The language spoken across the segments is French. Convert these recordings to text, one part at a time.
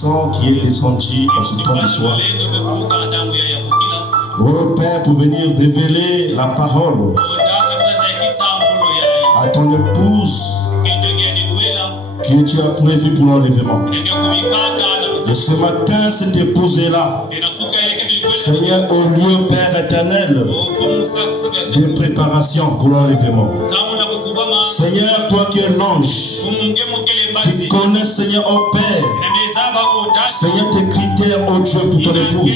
sang qui est descendu en ce temps du soir. Oh Père, pour venir révéler la parole à ton épouse que tu as prévu pour l'enlèvement. Et ce matin, cette épouse est là. Seigneur, au lieu, Père éternel, de préparation pour l'enlèvement. Seigneur, toi qui es l'ange, qui connais, Seigneur, oh Père, Seigneur, tes critères, oh Dieu, pour ton épouse.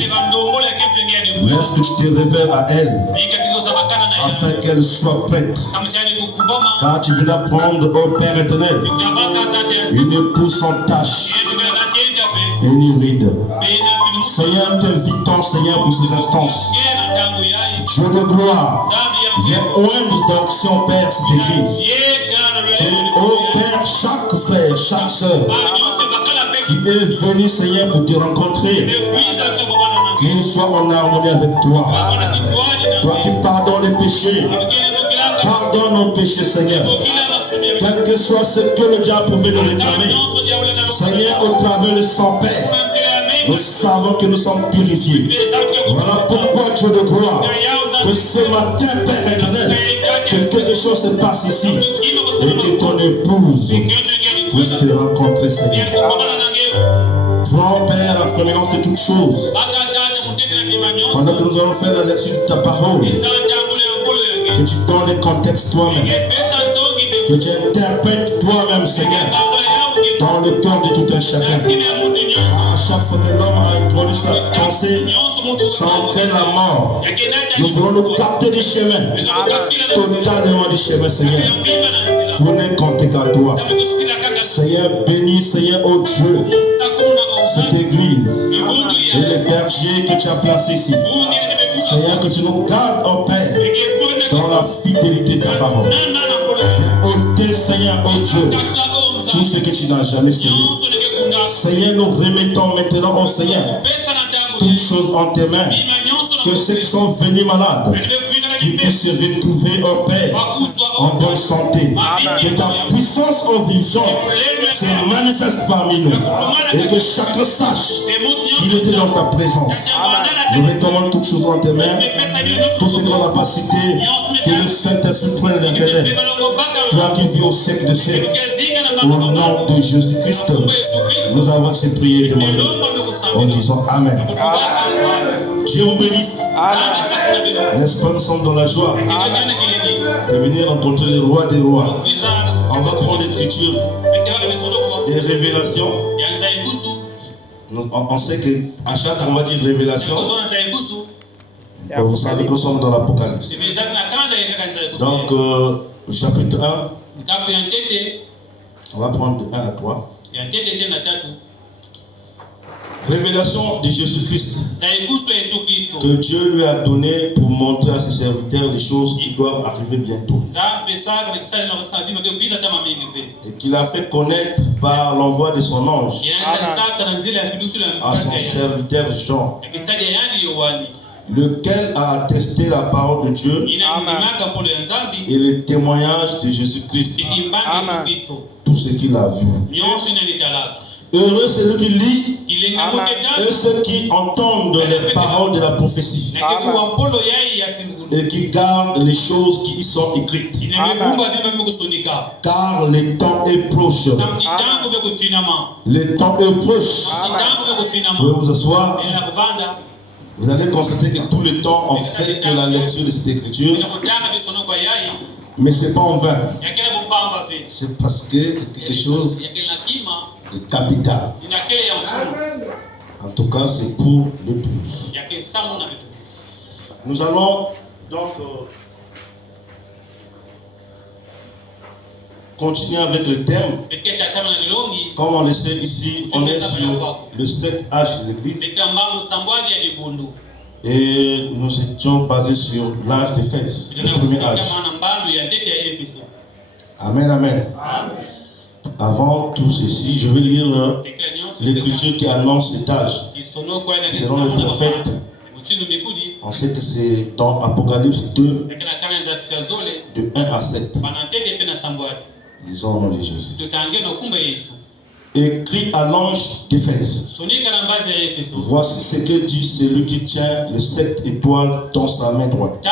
Laisse que tu te révèles à elle, afin qu'elle soit prête. Car tu viens d'apprendre, oh Père éternel, une épouse sans tache et ni ride. Seigneur, t'invitons, Seigneur, pour ces instances. Dieu de gloire, viens oindre d'onction, Père, cette église. Et, oh Père, chaque frère, chaque soeur qui est venu, Seigneur, pour te rencontrer, qu'il soit en harmonie avec toi. Toi qui pardonnes les péchés, pardonne nos péchés, Seigneur. Quel que soit ce que le diable pouvait nous réclamer, Seigneur, au travers de son Père, nous savons que nous sommes purifiés. Voilà pourquoi, Dieu de gloire, que ce matin, Père éternel, que quelque chose se passe ici et que ton épouse puisse te rencontrer, Seigneur. Prends, Père, la prééminence de toutes choses. Pendant que nous allons faire la lecture de ta parole, que tu donnes les contextes toi-même, que tu interprètes toi-même, Seigneur, dans le cœur de tout un chacun. À chaque fois que l'homme a introduit sa pensée, ça entraîne la mort. Nous voulons nous capter du chemin, totalement du chemin, Seigneur. Pour ne compter qu'à toi. Seigneur, bénis, Seigneur, oh Dieu, cette église et les bergers que tu as placés ici. Seigneur, que tu nous gardes, oh Père, dans la fidélité de ta parole. Fais ôter, Seigneur, oh Dieu, tout ce que tu n'as jamais suivi. Seigneur, nous remettons maintenant, oh Seigneur, toutes choses en tes mains. Que ceux qui sont venus malades, qu'ils puissent se retrouver, oh Père, en bonne santé. Que ta puissance au vivant se manifeste parmi nous. Et que chacun sache qu'il était dans ta présence. Nous recommandons toutes choses en tes mains. Tout ce qu'on n'a pas cité, que le Saint-Esprit prenne les relais. Toi qui vis au siècle de siècle. Au nom de Jésus-Christ, nous avons ces prières demandées en disant Amen. Dieu vous bénisse. N'est-ce pas, nous sommes dans la joie de venir rencontrer le roi des rois. On va prendre l'écriture des révélations. On sait qu'à chaque fois on va dire révélation. Vous savez que nous sommes dans l'Apocalypse. Donc, le chapitre 1, on va prendre de 1 à 3. Révélation de Jésus-Christ que Dieu lui a donné pour montrer à ses serviteurs les choses qui doivent arriver bientôt. Et qu'il a fait connaître par l'envoi de son ange à son serviteur Jean, lequel a attesté la parole de Dieu et le témoignage de Jésus-Christ, tout ce qu'il a vu. Heureux celui qui lit et ceux qui entendent les paroles de la prophétie et qui gardent les choses qui y sont écrites. Car le temps est proche. Le temps est proche. Vous pouvez vous asseoir. Vous allez constater que tout le temps on fait que la lecture de cette écriture. Mais ce n'est pas en vain. C'est parce que c'est quelque chose de capital. En tout cas, c'est pour l'épouse. Nous allons donc continuer avec le thème. Comme on le sait ici, on est sur le 7 âge de l'Église. Et nous étions basés sur l'âge d'Éphèse, le premier âge. Amen, amen. Avant tout ceci, je vais lire l'écriture qui annonce cet âge. Selon le prophète, on sait que c'est dans Apocalypse 2, de 1 à 7. Lisons au nom de Jésus. écrit à l'ange d'Éphèse. Voici ce que dit celui qui tient les 7 étoiles dans sa main droite.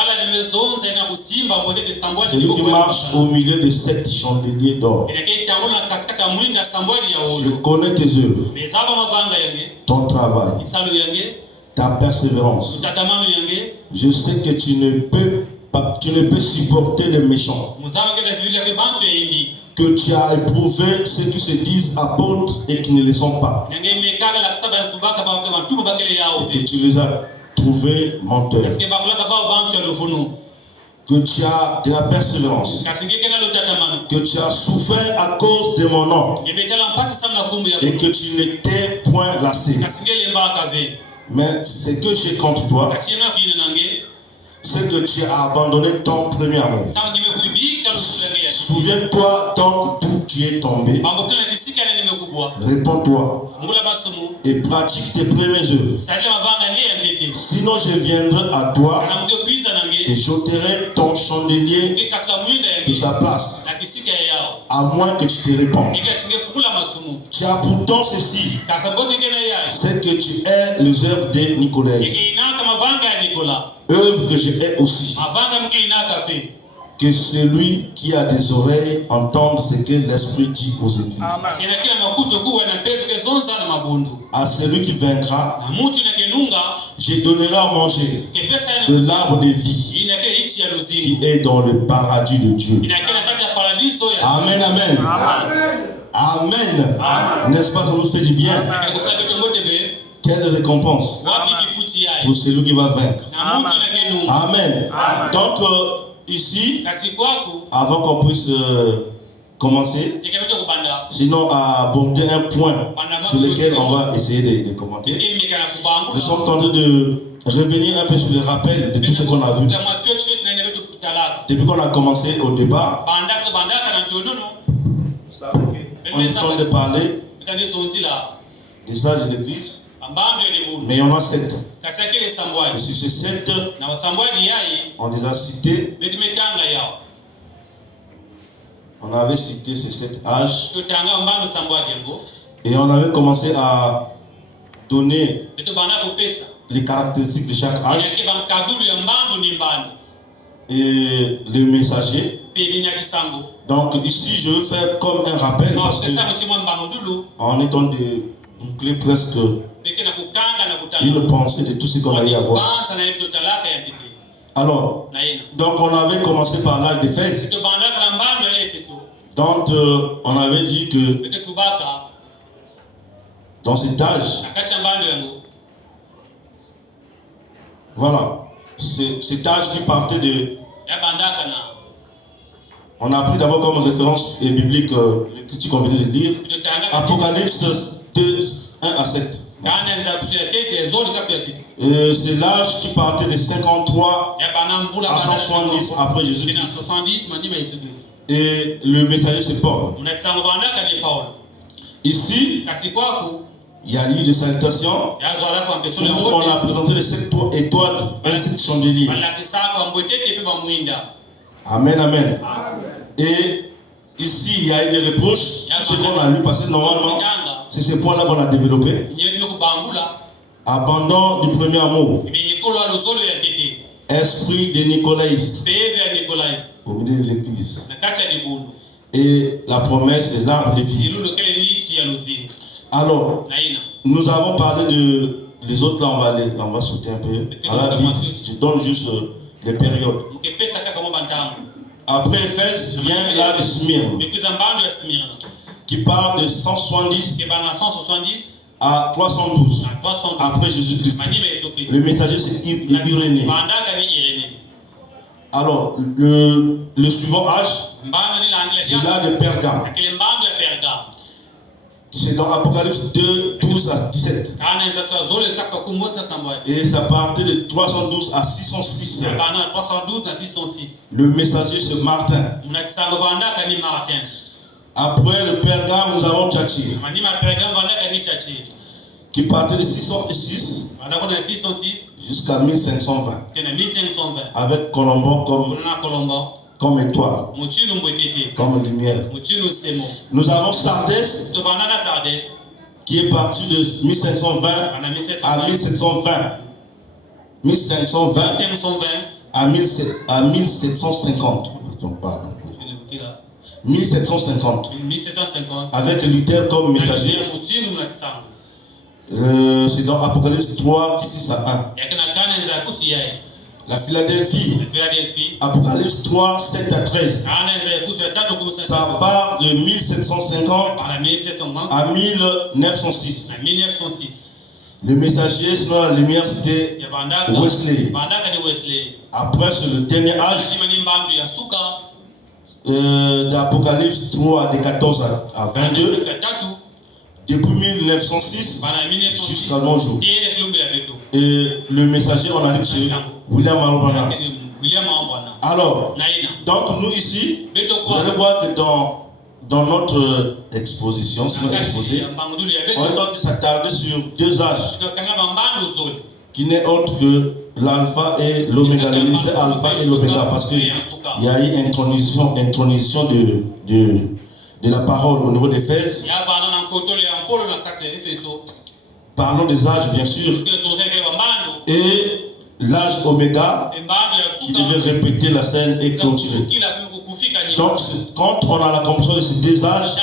Celui qui marche au milieu de 7 chandeliers d'or. Je connais tes œuvres, ton travail, ta persévérance. Je sais que tu ne peux supporter les méchants. Que tu as éprouvé ceux qui se disent apôtres et qui ne le sont pas. Et que tu les as trouvés menteurs. Que tu as de la persévérance. Que tu as souffert à cause de mon nom. Et que tu n'étais point lassé. Mais ce que j'ai contre toi, c'est que tu as abandonné ton premier amour. Souviens-toi donc d'où tu es tombé. Réponds-toi et pratique tes premières œuvres. Sinon je viendrai à toi et j'ôterai ton chandelier de sa place, à moins que tu te répandes. Tu as pourtant ceci, c'est que tu es les œuvres de Nicolas, œuvre que je hais aussi. Que celui qui a des oreilles entende ce que l'Esprit dit aux églises. À celui qui vaincra, je donnerai à manger de l'arbre de vie qui est dans le paradis de Dieu. Amen, amen. Amen. N'est-ce pas, ça nous fait du bien? Quelle récompense pour celui qui va vaincre. Amen. Donc, ici, avant qu'on puisse commencer, sinon aborder un point sur lequel on va essayer de commenter. Nous sommes en train de revenir un peu sur le rappel de tout ce qu'on a vu depuis qu'on a commencé au départ. On est en train de parler des âges de l'Église. Mais il y en a 7. Et sur ces 7, on les a cités. On avait cité ces 7 âges. Et on avait commencé à donner les caractéristiques de chaque âge. Et les messagers. Donc ici, je veux faire comme un rappel parce que on est en train de boucler presque une pensée de tout ce qu'on a eu à voir. Alors, donc on avait commencé par l'âge d'Éphèse. Donc on avait dit que dans cet âge, voilà, cet âge qui partait de... On a pris d'abord comme référence biblique l'écriture qu'on venait de lire, Apocalypse 2, 1 à 7. C'est l'âge qui partait de 53 à 170 après Jésus-Christ. Et le messager c'est Paul. Ici, il y a eu des salutations où on a présenté les 7 étoiles et les 7 chandeliers. Amen, amen. Et ici, il y a eu des reproches, ce qu'on a lu, parce que normalement, c'est ce point-là qu'on a développé. Abandon du premier amour. Esprit de nicolaïsme au milieu de l'église. Et la promesse est l'arbre de vie. Alors, nous avons parlé de... Les autres, là, on va sauter un peu. À la vie, je donne juste les périodes. Après Éphèse vient là de Smyrne, qui parle de 170 à 312 après Jésus-Christ. Le messager c'est Irénée. Alors le suivant âge, c'est là de Pergame. C'est dans Apocalypse 2, 12 à 17. Et ça partait de 312 à 606. Le messager c'est Martin. Après le Pergame, nous avons Tchatchir, qui partait de 606 jusqu'à 1520. Avec Colomban comme comme étoile, comme lumière. Nous avons Sardes, qui est parti de 1520 à 1720. 1520 à 1750. Pardon. 1750. Avec Luther comme messager. C'est dans Apocalypse 3, 6 à 1. La Philadelphie, Apocalypse 3, 7 à 13. Ça part de 1750 à 1906. Le messager, sinon la lumière, c'était Wesley. Après, c'est le dernier âge d'Apocalypse 3, de 14 à 22. Depuis 1906 jusqu'à nos jours. Et le messager, on a dit que c'est William Marubana. Alors, donc nous ici, vous allez voir que dans notre exposition, sur notre exposé, on est en train de s'attarder sur deux âges qui n'est autre que l'alpha et l'oméga, le ministère alpha et l'oméga, parce qu'il y a eu intronisation de la parole au niveau des fesses. Parlons des âges, bien sûr. Et l'âge oméga qui devait répéter la scène et clôturer. Donc, quand on a la compréhension de ces deux âges,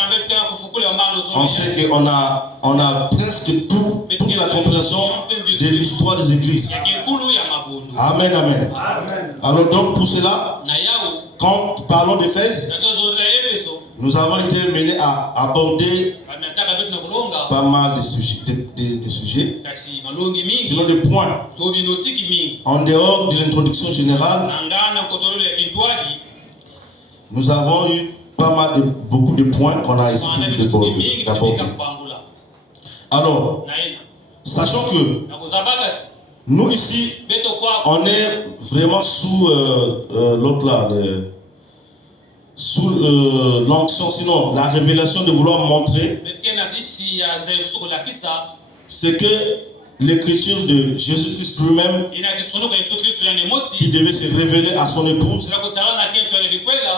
on sait qu'on a presque toute la compréhension de l'histoire des églises. Amen, amen. Alors donc, pour cela, quand parlons d'Éphèse, nous avons été menés à aborder pas mal de sujets, sinon des points. En dehors de l'introduction générale, nous avons eu beaucoup de points qu'on a essayé d'aborder. Alors, sachant que nous ici, on est vraiment sous l'autre là, sous l'onction, sinon la révélation de vouloir montrer c'est que l'écriture de Jésus-Christ lui-même qui devait se révéler à son épouse,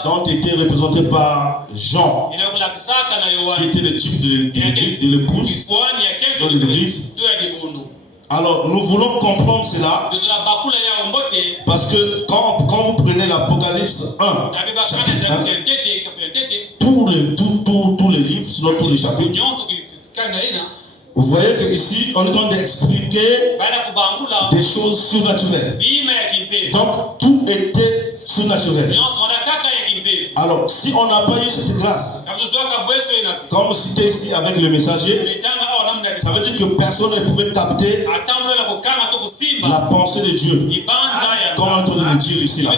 dont était représenté par Jean, qui était le type de l'épouse de l'église. Alors nous voulons comprendre cela parce que quand vous prenez l'Apocalypse 1, chapitre 1, tous les livres, sinon tous les chapitres, vous voyez qu'ici, on est en train d'expliquer des choses surnaturelles. Donc, tout était surnaturel. Alors, si on n'a pas eu cette grâce, comme cité ici avec le messager, ça veut dire que personne ne pouvait capter la pensée de Dieu. Comme on est en train de le dire ici. Là.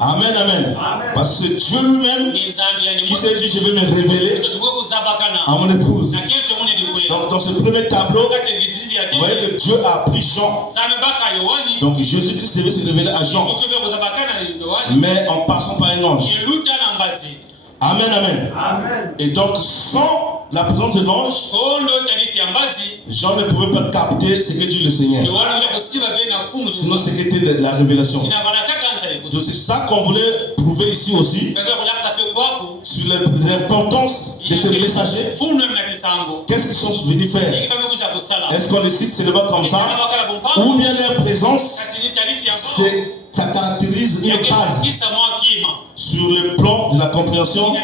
Amen, amen. Parce que Dieu lui-même, qui s'est dit, je vais me révéler à mon épouse. Donc, dans ce premier tableau, vous voyez que Dieu a pris Jean. Donc, Jésus-Christ devait se révéler à Jean. Mais en passant par un ange. Amen, amen. Et donc, sans la présence de l'ange, Jean ne pouvait pas capter ce que dit le Seigneur. Sinon, c'était la révélation. C'est ça qu'on voulait prouver ici aussi, sur l'importance de ce messager. Qu'est-ce qu'ils sont venus faire? Est-ce qu'on les cite seulement comme ça? Ou bien leur présence, ça caractérise une base sur le plan de la compréhension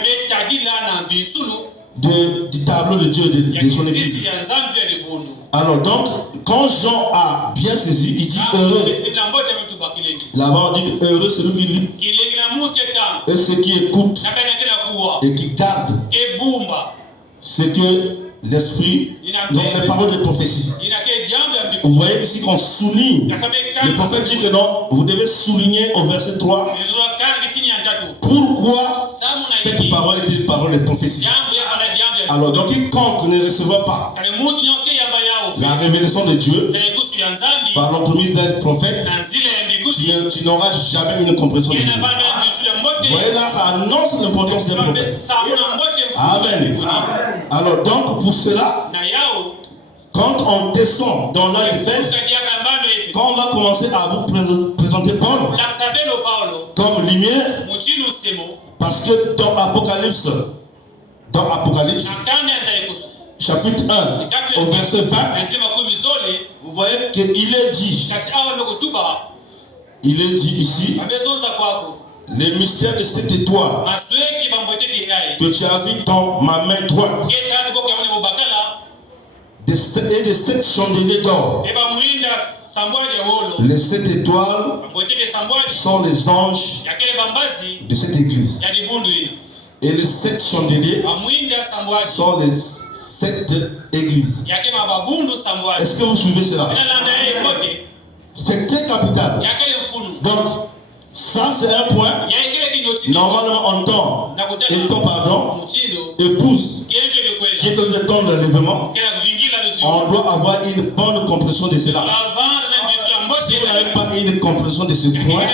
du tableau de Dieu, de son église. Alors donc, quand Jean a bien saisi, il dit heureux. Là-bas on dit heureux celui qui lit et ceux qui écoutent et qui gardent ce que l'esprit, donc les paroles de prophétie. Vous voyez ici qu'on souligne. Le prophète dit que non, vous devez souligner au verset 3 pourquoi cette parole était une parole de prophétie. Alors donc quiconque ne recevra pas la révélation de Dieu par l'entremise d'un prophète, tu n'auras jamais une compréhension de Dieu. Vous voyez là, ça annonce l'importance des prophètes. Amen. Alors donc pour cela, quand on descend dans l'âge d'Éphèse, Quand on va commencer à vous présenter Paul comme lumière, parce que dans Apocalypse, chapitre 1, au verset 20, vous voyez qu'il est dit, ici, les mystères de cette étoile que tu as vu dans ma main droite et de 7 chandeliers d'or. Les 7 étoiles sont les anges de cette église. Et les 7 chandeliers sont les 7 églises. Est-ce que vous suivez cela? C'est très capital. Donc, ça c'est un point. Normalement, on tend, épouse, qui est le temps de l'enlèvement, on doit avoir une bonne compréhension de cela. Si vous n'avez pas une compréhension de ce point,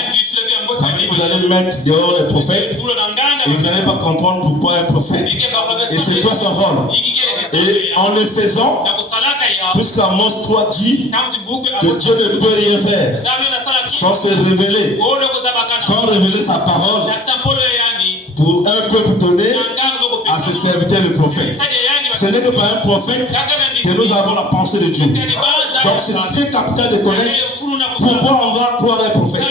vous allez mettre dehors les prophètes et vous n'allez pas comprendre pourquoi un prophète. Et c'est quoi son rôle. Et en le faisant, puisqu'Amos 3 dit que Dieu ne peut rien faire sans se révéler, sans révéler sa parole pour un peuple donné à ses serviteurs le prophète. Ce n'est que par un prophète que nous avons la pensée de Dieu. Donc c'est très capital de connaître pourquoi on va croire un prophète.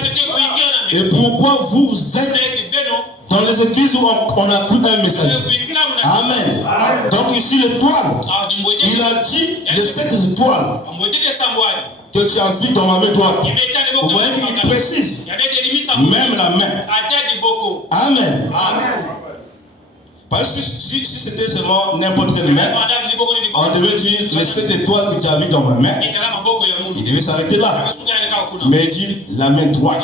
Et pourquoi vous êtes dans les églises où on a cru un message. Amen. Donc ici l'étoile, il a dit les 7 étoiles que tu as vu dans ma main droite. Vous voyez qu'il précise même la main. Amen. Parce que si c'était seulement n'importe quelle main, on devait dire les 7 étoiles que tu as vues dans ma main. Il devait s'arrêter là. Mais il dit la main droite.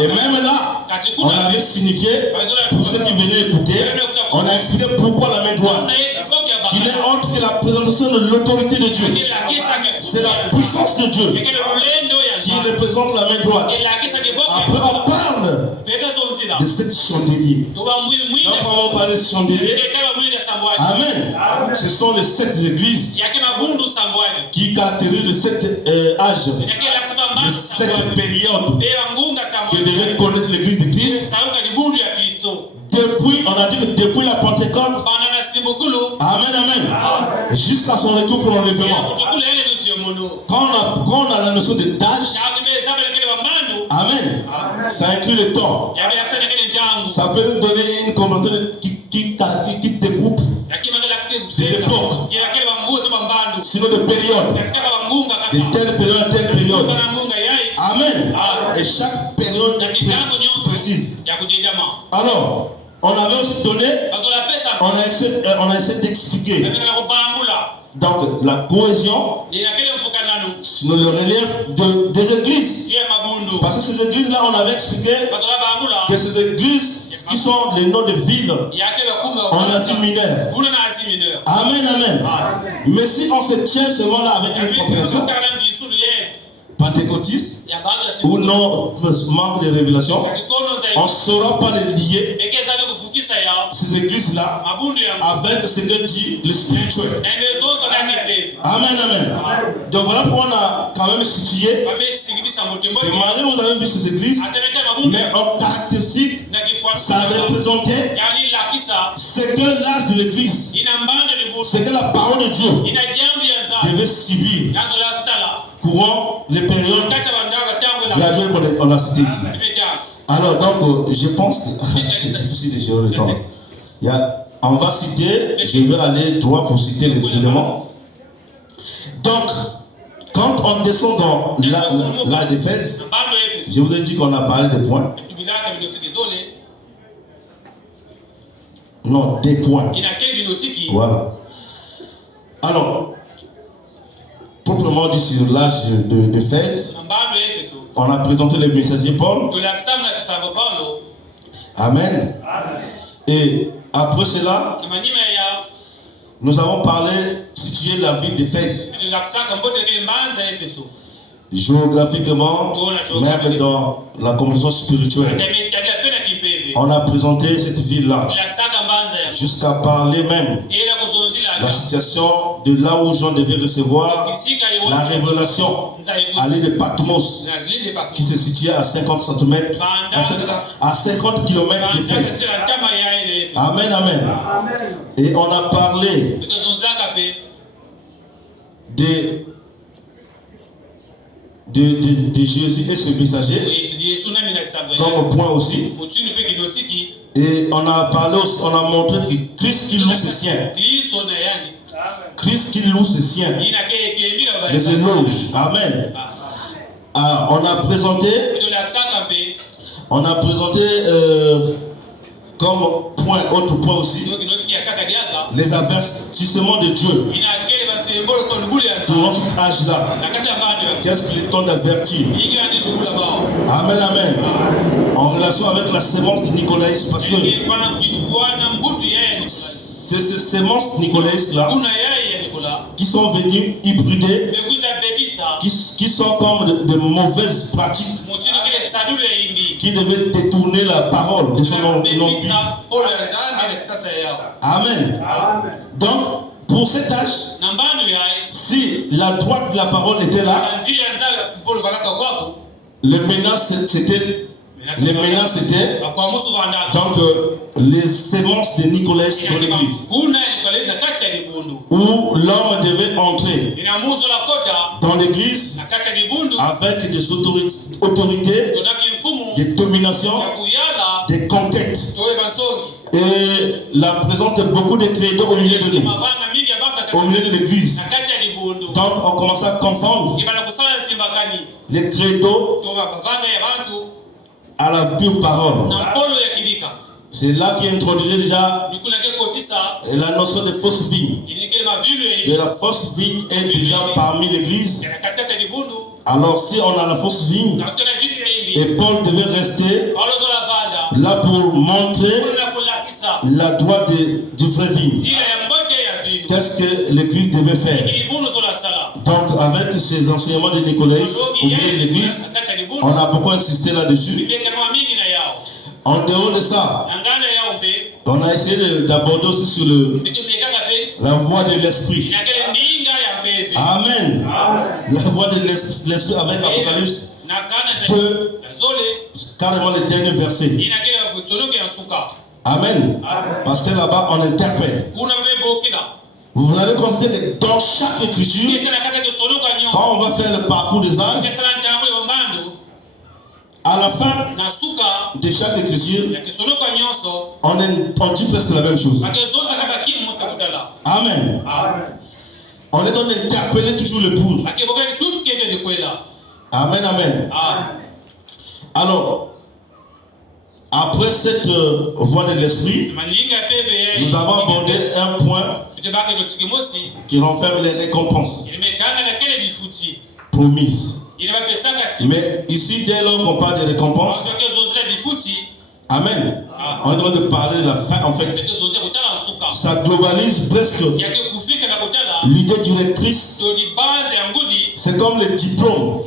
Et même là, on avait signifié, pour ceux qui venaient écouter, on a expliqué pourquoi la main droite. Qu'il est autre que la présentation de l'autorité de Dieu. C'est la puissance de Dieu qui représente la main droite. Après, on parle de cette chandelier. Donc, on va parler de chandelier. Amen. Ce sont les 7 églises qui caractérisent les 7 âges, les 7 périodes que devait connaître l'église de Christ. Depuis, on a dit que depuis la Pentecôte, amen, amen, jusqu'à son retour pour l'enlèvement. Quand on a la notion d'âge, amen, ça inclut le temps. Ça peut nous donner une compréhension qui découpe des époques, sinon de périodes, de telle période à telle période. Amen. Et chaque période est précise. Alors, on avait aussi donné, on a essayé d'expliquer donc la cohésion, sinon le relief des églises. Parce que ces églises-là, on avait expliqué que ces églises qui sont les noms de villes en Asie mineure. Amen, amen. Mais si on se tient seulement là avec une compréhension pentecôtiste ou non, manque de révélation, on ne saura pas les lier, ces églises-là, avec ce que dit le spirituel. Amen, amen. Donc voilà pourquoi on a quand même situé que malgré vous avez vu ces églises, mais en caractéristique, ça représentait ce que l'âge de l'église, ce que la parole de Dieu devait subir courant les périodes graduelles qu'on a citées ici. Alors donc je pense que c'est difficile de gérer le temps. On va citer, je vais aller droit pour citer les éléments. Donc, quand on descend dans la d'Éphèse, je vous ai dit qu'on a parlé de points. Non, des points. Voilà. Alors, proprement dit sur l'âge d'Éphèse, on a présenté les messagers Paul. Amen. Et après cela, nous avons parlé, situé la ville d'Éphèse. Géographiquement, même dans la compréhension spirituelle. On a présenté cette ville-là, jusqu'à parler même la situation de là où Jean devait recevoir la révélation à l'île de Patmos, qui se situait à 50 cm, à 50 km de Fès. Amen, amen. Et on a parlé de Jésus et ce messager comme point aussi. Et on a parlé aussi, on a montré que Christ qui loue ses siens. Christ qui loue ses siens. Les éloges. Amen. On a présenté comme point, autre point aussi, les avertissements de Dieu pour notre âge-là. Qu'est-ce qu'il est temps d'avertir? Amen, amen. En relation avec la sémence de Nicolaïs, parce que c'est ces sémences Nicolaïs-là qui sont venus hybrider, qui sont comme de mauvaises pratiques, qui devaient détourner la parole de son nom. Amen. Donc, pour cet âge, si la droite de la parole était là, les menaces c'était donc les sémences de Nicolas dans l'église, où l'homme devait entrer dans l'église avec des autorités, des dominations, des conquêtes, et la présence de beaucoup de credos au milieu de nous, au milieu de l'église. Donc on commence à confondre les credos à la pure parole. C'est là qu'il introduisait déjà la notion de fausse vie. Et la fausse vie est déjà parmi l'église. Alors si on a la fausse vie, et Paul devait rester là pour montrer la droite du vrai vie. Qu'est-ce que l'église devait faire? Donc avec ces enseignements de Nicolas au milieu de l'église, on a beaucoup insisté là-dessus. En dehors de ça, on a essayé d'aborder aussi sur la voie de l'esprit. Amen. La voie de l'esprit avec Apocalypse 2, carrément le dernier verset. Amen. Parce que là-bas, on interprète. Vous allez constater que dans chaque écriture, quand on va faire le parcours des âges, à la fin de chaque écriture, on dit presque la même chose. Amen. On est en train d'interpeller toujours l'épouse. Amen, amen. Alors, après cette voie de l'esprit, nous avons abordé un point qui renferme les récompenses promises. Mais ici, dès lors qu'on parle des récompenses, amen, on est en train de parler de la fin. En fait, ça globalise presque l'idée directrice. C'est comme le diplôme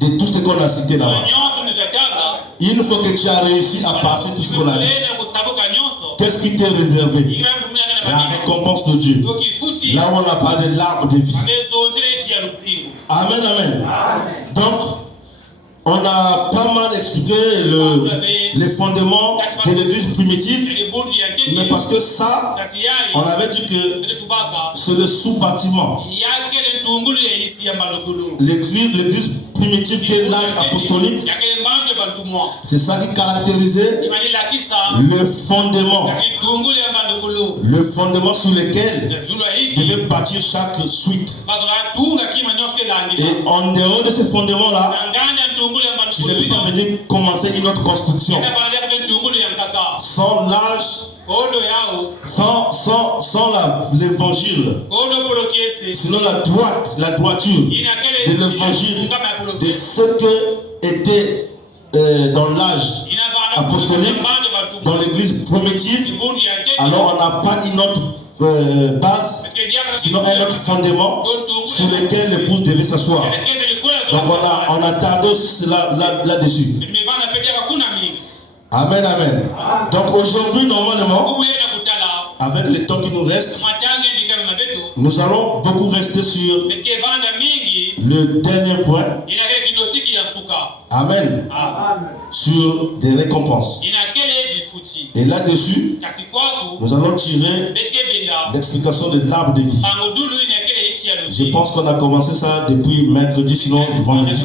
de tout ce qu'on a cité là-bas. Il faut que tu aies réussi à passer tout ce qu'on a dit. Qu'est-ce qui t'est réservé? La récompense de Dieu. Là où on a parlé de l'arbre de vie. Amen, amen. Donc, on a pas mal expliqué les fondements de l'église primitive, mais parce que ça, on avait dit que c'est le sous-bâtiment. L'église primitive qui est l'âge apostolique, c'est ça qui caractérisait le fondement. Le fondement sur lequel devait bâtir chaque suite. Et en dehors de ce fondement-là, tu ne peux pas venir commencer une autre construction sans l'âge, sans l'évangile. Sinon la droiture de l'évangile, de ce que était dans l'âge apostolique, dans l'église primitive, alors on n'a pas une autre base, sinon un autre fondement sur lequel l'épouse devait s'asseoir. Donc on a tardé aussi là-dessus. Amen, amen. Donc aujourd'hui, normalement, avec le temps qui nous reste, nous allons beaucoup rester sur le dernier point. Amen. Sur des récompenses. Et là-dessus, nous allons tirer l'explication de l'arbre de vie. Je pense qu'on a commencé ça depuis mercredi, sinon vendredi.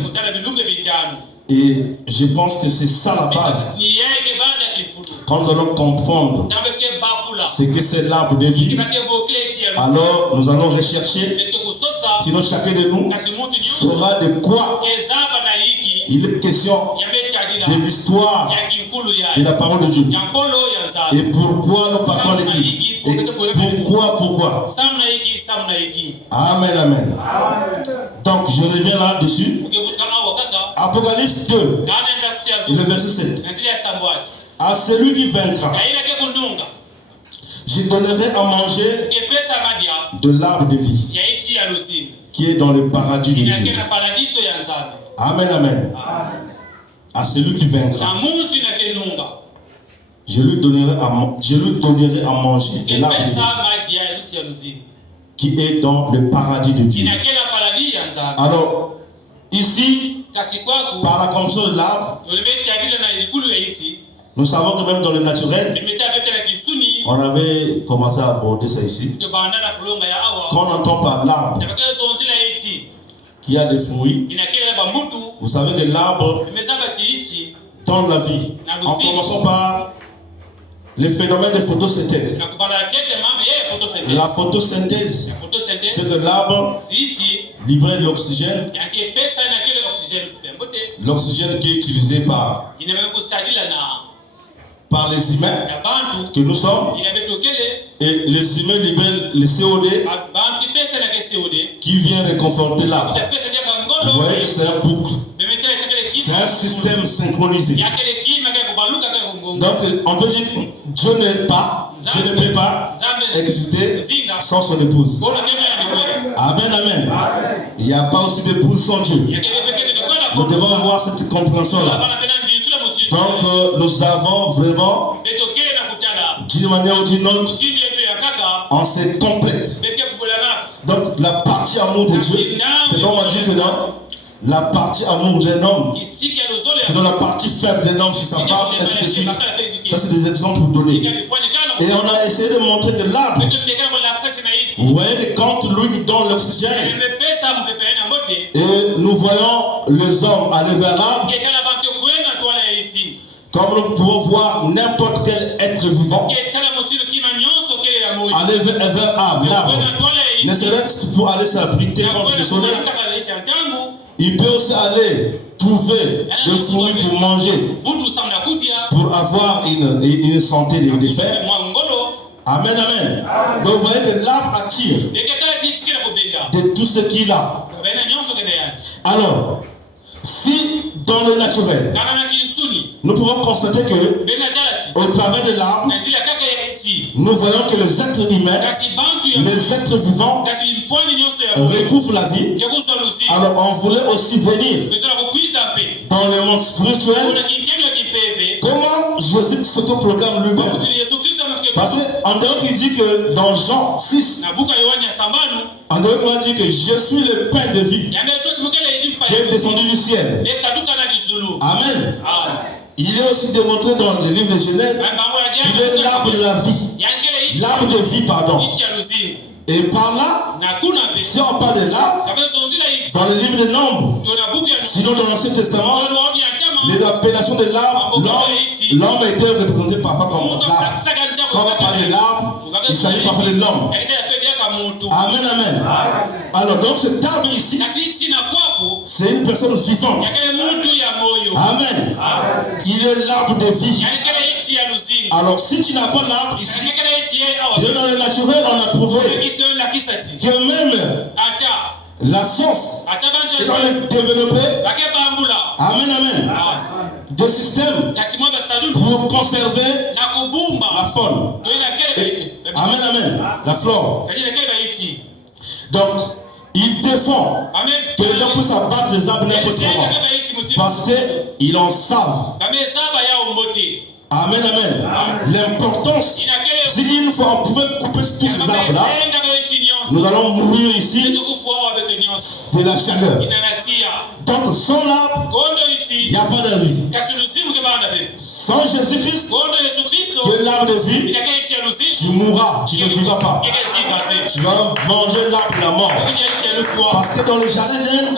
Et je pense que c'est ça la base. Quand nous allons comprendre ce que c'est l'arbre de vie, alors nous allons rechercher, sinon chacun de nous saura de quoi il est question de l'histoire de la parole de Dieu. Et pourquoi nous partons à l'église. Et pourquoi. Amen, amen. Donc je reviens là-dessus. Apocalypse 2, et le verset 7. À celui qui vaincra, je donnerai à manger de l'arbre de vie qui est dans le paradis de Dieu. Amen, amen. À celui qui vaincra, je lui donnerai à manger de l'arbre de vie qui est dans le paradis de Dieu. Alors, ici, par la consommation de l'arbre, nous savons que même dans le naturel, on avait commencé à aborder ça ici. Quand on entend par l'arbre qui a des fruits, vous savez que l'arbre donne la vie. En commençant par les phénomènes de photosynthèse. La photosynthèse, c'est que l'arbre libère l'oxygène. L'oxygène qui est utilisé par les humains que nous sommes. Et les humains libèrent le CO2 qui vient réconforter l'arbre. Vous voyez que c'est un boucle. C'est un système synchronisé. Donc on peut dire que Dieu ne peut pas exister sans son épouse. Amen, amen. Il n'y a pas aussi d'épouse sans Dieu. Nous devons avoir cette compréhension-là. Donc nous avons vraiment, d'une manière ou d'une autre, on se complète. Donc la partie amour de Dieu, c'est comme on dit que non, la partie amour d'un homme, c'est dans la partie faible d'un homme, c'est sa femme, ainsi de suite. Ça, c'est des exemples pour donner. Et on a essayé de montrer que l'arbre, vous voyez que quand lui il donne l'oxygène, et nous voyons les hommes aller vers l'arbre, comme nous pouvons voir n'importe quel être vivant aller vers l'arbre, ne serait-ce que pour aller s'abriter contre le soleil. Il peut aussi aller trouver des fruits pour manger, pour avoir une santé de fer. Amen, amen. Donc vous voyez que l'arbre attire de tout ce qu'il a. Alors, si dans le naturel, nous pouvons constater que au travers de l'arbre, nous voyons que les êtres humains, les êtres vivants recouvrent la vie. Alors on voulait aussi venir dans le monde spirituel. Comment Jésus s'autoproclame lui-même? Parce qu'en dehors il dit que dans Jean 6, en dehors il dit que je suis le pain de vie qui est descendu du ciel. Amen. Il est aussi démontré dans le livre de Genèse qu'il est l'arbre de la vie. L'arbre de vie, pardon. Et par là, si on parle de l'arbre, dans le livre de Nombres, sinon dans l'Ancien Testament, les appellations de l'arbre, l'homme a été représenté parfois comme l'arbre. Quand on va parler de l'arbre, il s'agit parfois de l'homme. Amen, amen. Alors donc cet arbre ici, c'est une personne vivante. Amen. Il est l'arbre de vie. Alors si tu n'as pas l'arbre ici, dans le naturel on a prouvé que même la science est dans le développer. Amen, amen. Des systèmes pour conserver la faune. Amen, amen. La flore. Donc, il défend que les gens puissent abattre les arbres n'importe comment. Parce qu'ils en savent. Amen, amen. L'importance, Si une fois on pouvait couper tous ces arbres-là, nous allons mourir ici de la chaleur. Donc sans l'arbre, il n'y a pas de vie. Sans Jésus-Christ, que l'arbre de vie, tu mourras, tu ne vivras pas. Tu vas manger l'arbre de la mort. Parce que dans le jardin d'Éden,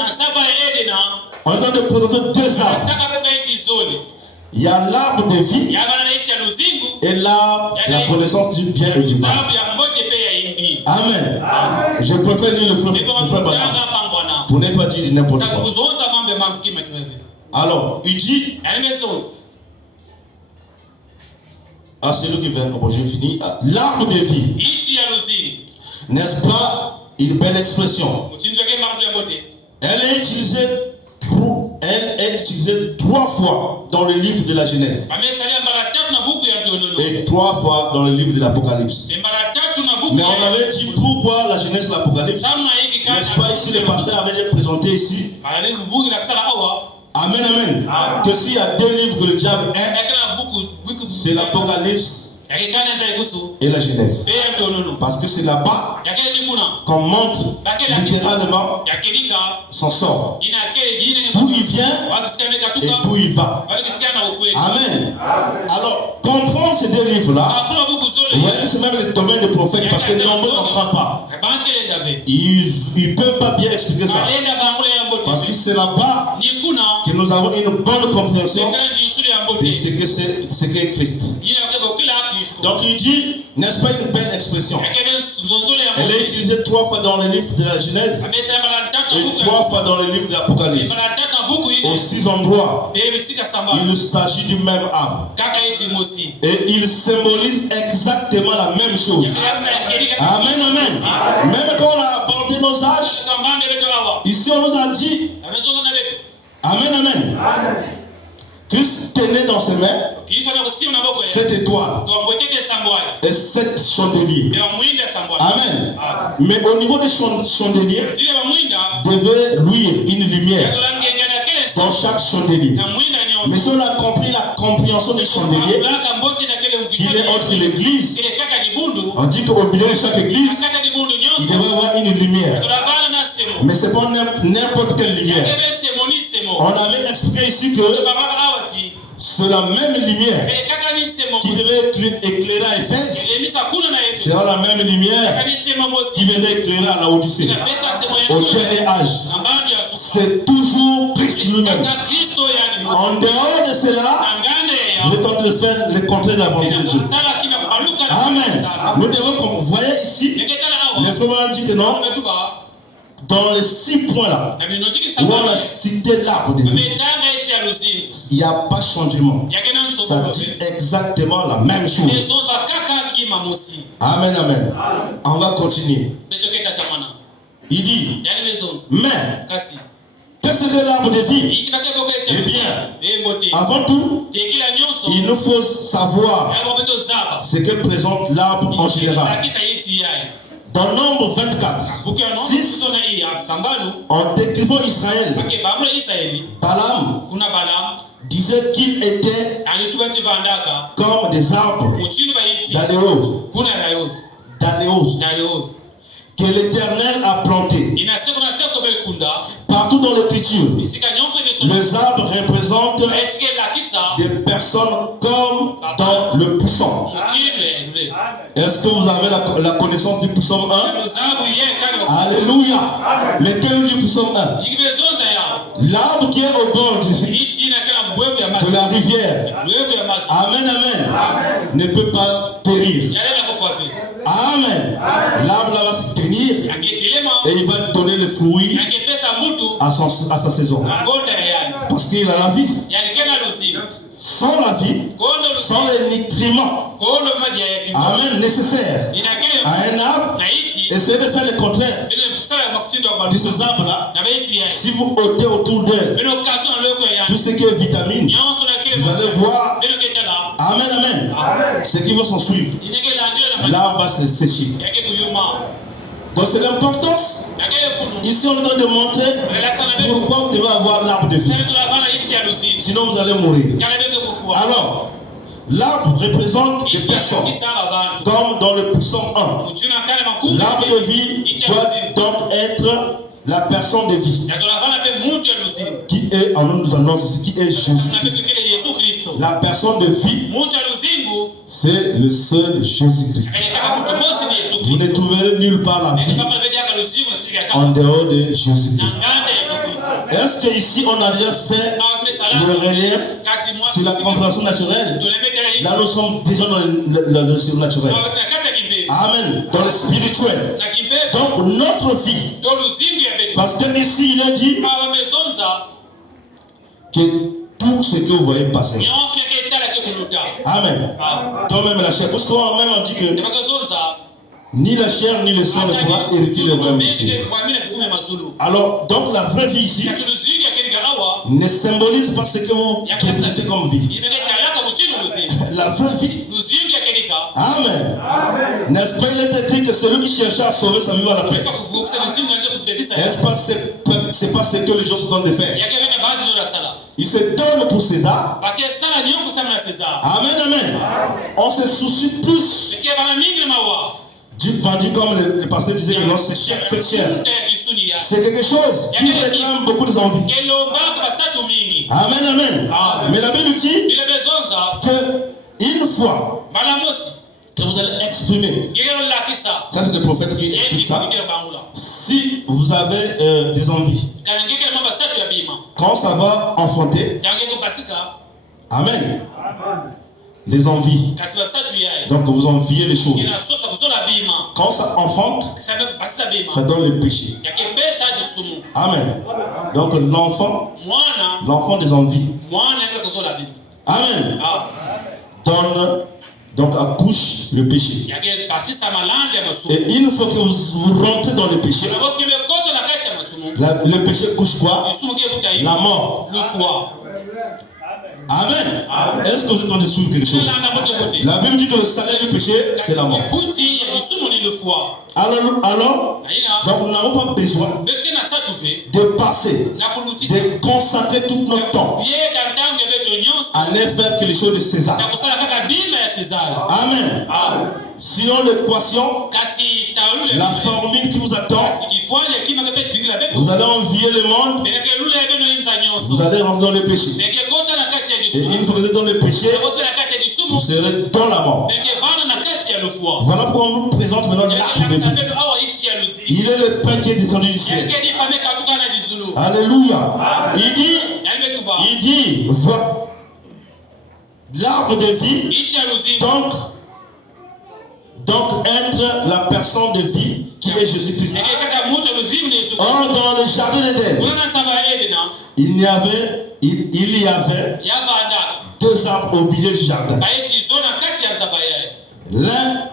on est en train de présenter deux arbres. Il y a l'arbre de vie et l'arbre de la connaissance du bien et du mal. Amen. Je préfère dire le frère Branham pour ne pas dire n'importe quoi. Alors, il dit, c'est lui qui vient, comme j'ai fini, l'arbre de vie. N'est-ce pas une belle expression? Elle est utilisée 3 fois dans le livre de la Genèse et 3 fois dans le livre de l'Apocalypse. Mais on avait dit pourquoi la Genèse de l'Apocalypse. N'est-ce pas ici le pasteur avait présenté ici? Amen, amen. Que s'il y a 2 livres que le diable aime, c'est l'Apocalypse et la Genèse. Parce que c'est là-bas qu'on montre littéralement son sort. D'où il vient et d'où il va. Amen. Alors, comprendre ces 2 livres-là, vous voyez que c'est même le domaine des prophètes parce que nombreux n'en savent pas. Ils ne peuvent pas bien expliquer ça. Parce que c'est là-bas que nous avons une bonne compréhension de ce qu'est Christ. Donc il dit, n'est-ce pas une belle expression? Elle est utilisée 3 fois dans le livre de la Genèse et 3 fois dans le livre de l'Apocalypse. Aux 6 endroits, il s'agit du même arbre. Et il symbolise exactement la même chose. Amen, amen. Même quand on a abordé nos âges, ici on nous a dit, amen, amen. Christ tenait dans ses mains 7 étoiles et 7 chandeliers. Amen. Mais au niveau des chandeliers, devait luire une lumière dans chaque chandelier. Mais si on a compris la compréhension des chandeliers, qu'il est entre l'église, on dit qu'au milieu de chaque église, il devrait y avoir une lumière. Mais ce n'est pas n'importe quelle lumière. On avait expliqué ici que c'est la même lumière qui devait éclairer à Éphèse. C'est la même lumière qui venait éclairer à la Odyssée. Au dernier âge. C'est toujours Christ lui-même. En dehors de cela, vous êtes en train de faire le contraire de la volonté de Dieu. Amen. Nous devons comprendre. Vous voyez ici, les frères m'ont dit que non. Dans les 6 points-là, où on a cité l'arbre de vie, il n'y a pas de changement. Ça dit exactement la même chose. Amen, amen. On va continuer. Il dit, mais, qu'est-ce que l'arbre de vie? Eh bien, avant tout, il nous faut savoir ce que présente l'arbre en général. Dans Nombre 24, 6, en décrivant Israël, Balaam disait qu'il était comme des arbres d'aléose que l'Éternel a planté. Partout dans l'Écriture, les arbres représentent des personnes comme dans le psaume. Est-ce que vous avez la connaissance du psaume 1? Alléluia. Mais quel est le psaume 1? L'arbre qui est au bord de la rivière, amen, amen, ne peut pas périr. Amen. L'arbre là va se tenir et il va donner le fruit à sa saison. Parce qu'il a la vie. Sans la vie, sans les nutriments, amen, nécessaires à un arbre, essayez de faire le contraire de ces arbres-là. Si vous ôtez autour d'eux tout ce qui est vitamine, vous allez voir, amen, amen, ce qui va s'en suivre. L'arbre va se sécher. Donc c'est l'importance. Ici on est en train de montrer pourquoi vous devez avoir l'arbre de vie. Sinon vous allez mourir. Alors, L'arbre représente des personnes, comme dans le psaume 1. L'arbre de vie doit donc être la personne de vie, qui est, en nous annonce ici, qui est Jésus-Christ. La personne de vie, c'est le seul Jésus-Christ. Vous ne trouverez nulle part la vie en dehors de Jésus-Christ. Est-ce qu'ici on a déjà fait le relief sur la compréhension naturelle? Là nous sommes déjà dans le surnaturel. Amen. Dans le spirituel. Donc notre vie. Parce que ici il a dit que tout ce que vous voyez passer. Amen. Toi-même la chair. Parce qu'on même on dit que ni la chair ni le sang ne pourra hériter le royaume de Dieu. Alors, donc la vraie vie ici ne symbolise pas ce que vous définissez comme vie. La vraie vie. Amen. N'est-ce pas, il est écrit que celui qui cherchait à sauver sa vie va la paix. Est-ce pas c'est pas ce que les gens se donnent de faire? Il se donne pour César. Amen, amen. On se soucie plus du bandit, comme le pasteur disait que non, c'est cher. C'est quelque chose qui réclame beaucoup des envies. Amen, amen. Mais la Bible dit que une fois que vous allez exprimer, ça c'est le prophète qui explique ça. Si vous avez des envies, quand ça va enfanter, amen, les envies, donc vous enviez les choses. Quand ça enfante, ça donne le péché. Amen. Donc l'enfant des envies, amen, donne, donc accouche le péché. Et une fois que vous rentrez dans le péché, le péché couche quoi? La mort. Amen. Est-ce que vous êtes en train de suivre quelque chose? La Bible dit que le salaire du péché, c'est la mort. Alors, donc nous n'avons pas besoin de passer, de consacrer tout notre temps à ne faire que les choses de César. Amen. Sinon l'équation, la formule qui vous attend, vous allez envier le monde, vous allez rentrer dans le péché. Et une fois que vous êtes dans le péché, vous serez dans la mort. Voilà pourquoi on nous présente maintenant l'arbre de vie. Il est le pain qui est descendu du ciel. Alléluia. Il dit, l'arbre de vie, donc être la personne de vie qui est Jésus-Christ. Or, dans le jardin d'Éden, il y avait deux arbres au milieu du jardin. L'un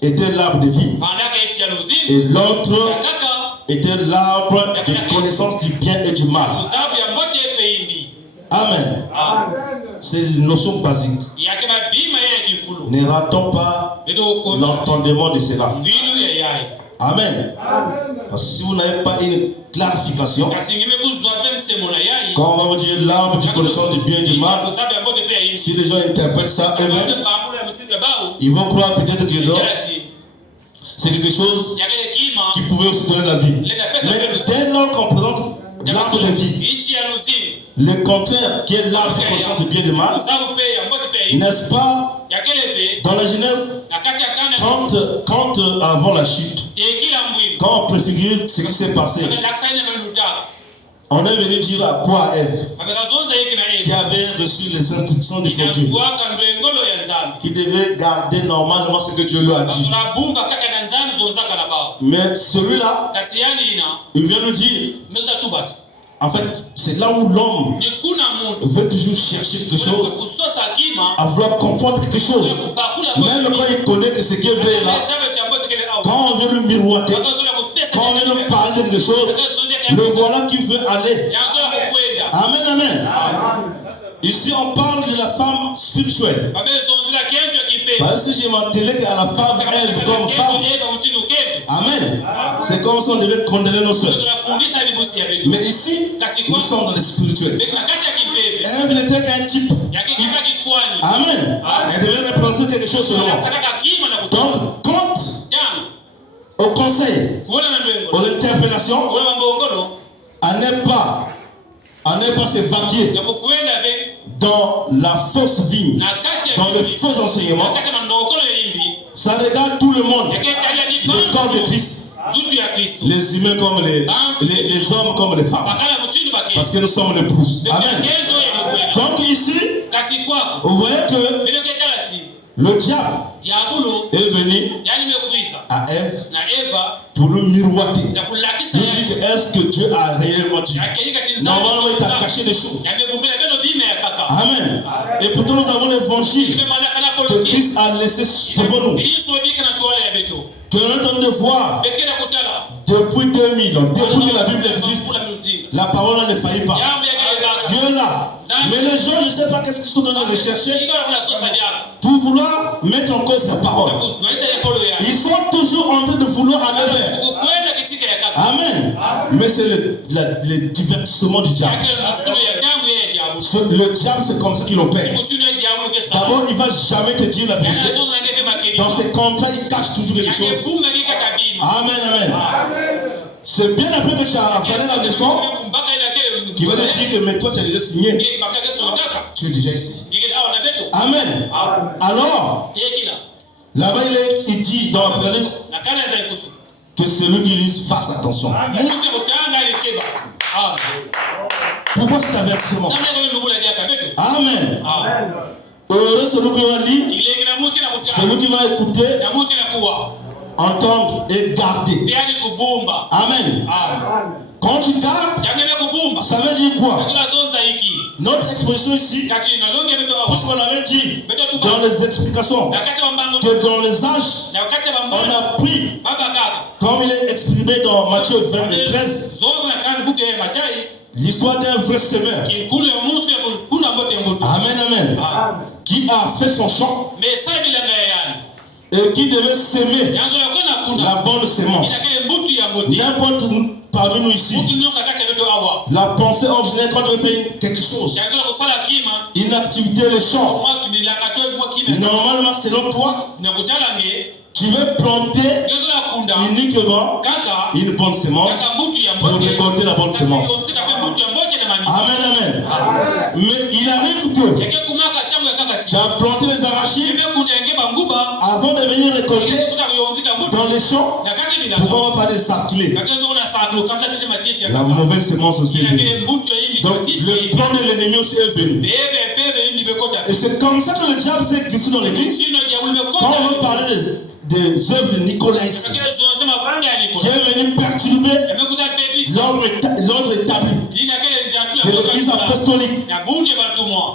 était l'arbre de vie et l'autre était l'arbre de connaissance du bien et du mal. Amen. C'est une notion basique. Ne ratons pas l'entendement de cela. Amen. Parce que si vous n'avez pas une clarification, quand on va vous dire l'arbre du connaissance du bien et du mal, si les gens interprètent ça eux-mêmes, ils vont croire peut-être que c'est quelque chose qui pouvait aussi donner la vie. Mais dès lors qu'on présente l'arbre de vie, le contraire qui est l'arbre du connaissance du bien et du mal, n'est-ce pas, dans la Genèse, quand avant la chute, quand on préfigure ce qui s'est passé, on est venu dire à quoi Ève, qui avait reçu les instructions de son Dieu, qui devait garder normalement ce que Dieu lui a dit. Mais celui-là, il vient nous dire, en fait, c'est là où l'homme veut toujours chercher quelque chose, à vouloir comprendre quelque chose. Même quand il connaît que ce qu'il veut là, quand on veut lui miroiter, quand on veut lui parler de quelque chose, le voilà qui veut aller. Amen, amen. Ici, on parle de la femme spirituelle. Parce que j'ai mentionné qu'à la femme, Ève comme femme. Amen. C'est comme si on devait condamner nos soeurs. Mais ici, nous sommes dans le spirituel. Ève n'était qu'un type. Amen. Elle devait représenter quelque chose seulement. Donc, quand au conseil, aux interpellations, à ne pas s'évacuer dans la fausse vie, dans le faux enseignement. Ça regarde tout le monde, le corps de Christ, les humains comme les hommes comme les femmes, parce que nous sommes l'épouse. Amen. Donc ici, vous voyez que le diable est venu à Ève pour nous miroiter. Nous dire que est-ce que Dieu a réellement dit? Normalement, il t'a caché des choses. Amen. Et pourtant, nous avons l'évangile que Christ a laissé devant nous. Que nous sommes de voir depuis 2000 ans, depuis que la Bible existe, la parole ne faillit pas. Dieu est là. Mais les gens, je ne sais pas qu'est-ce qu'ils sont en train de chercher pour vouloir mettre en cause la parole. Ils sont toujours en train de vouloir à l'envers. Amen. Mais c'est le divertissement du diable. Le diable, c'est comme ça qu'il opère. D'abord, il ne va jamais te dire la vérité. Dans ses contrats, il cache toujours quelque chose. Amen, amen. C'est bien après que tu as avalé la leçon qui va te dire que mais toi tu as déjà signé. Tu es déjà ici. Amen. Alors, là-bas il dit dans l'Apocalypse que celui qui lit fasse attention. Pourquoi cet avertissement? Amen. Heureux celui qui va lire, celui qui va écouter, entendre et garder. Amen. Quand tu gardes, ça veut dire quoi? Notre expression ici, puisqu'on avait dit dans les explications que dans les âges, on a pris, comme il est exprimé dans Matthieu 13, l'histoire d'un vrai semeur. Amen, amen. Qui a fait son champ et qui devait s'aimer la bonne sémence. N'importe parmi nous ici, la pensée originelle quand on fait quelque chose, une activité, le champ, normalement selon toi, tu veux planter uniquement une bonne sémence pour récolter la bonne sémence. Amen, amen. Mais il arrive que tu as planté les arachides avant de venir récolter dans les champs. Pourquoi on va parler de sarclé? La mauvaise sémence aussi est venue. Donc le plan de l'ennemi aussi est venu. Et c'est comme ça que le diable s'est glissé dans l'église. Quand on veut parler des œuvres de Nicolas ici, qui est venu perturber l'ordre établi de l'église apostolique,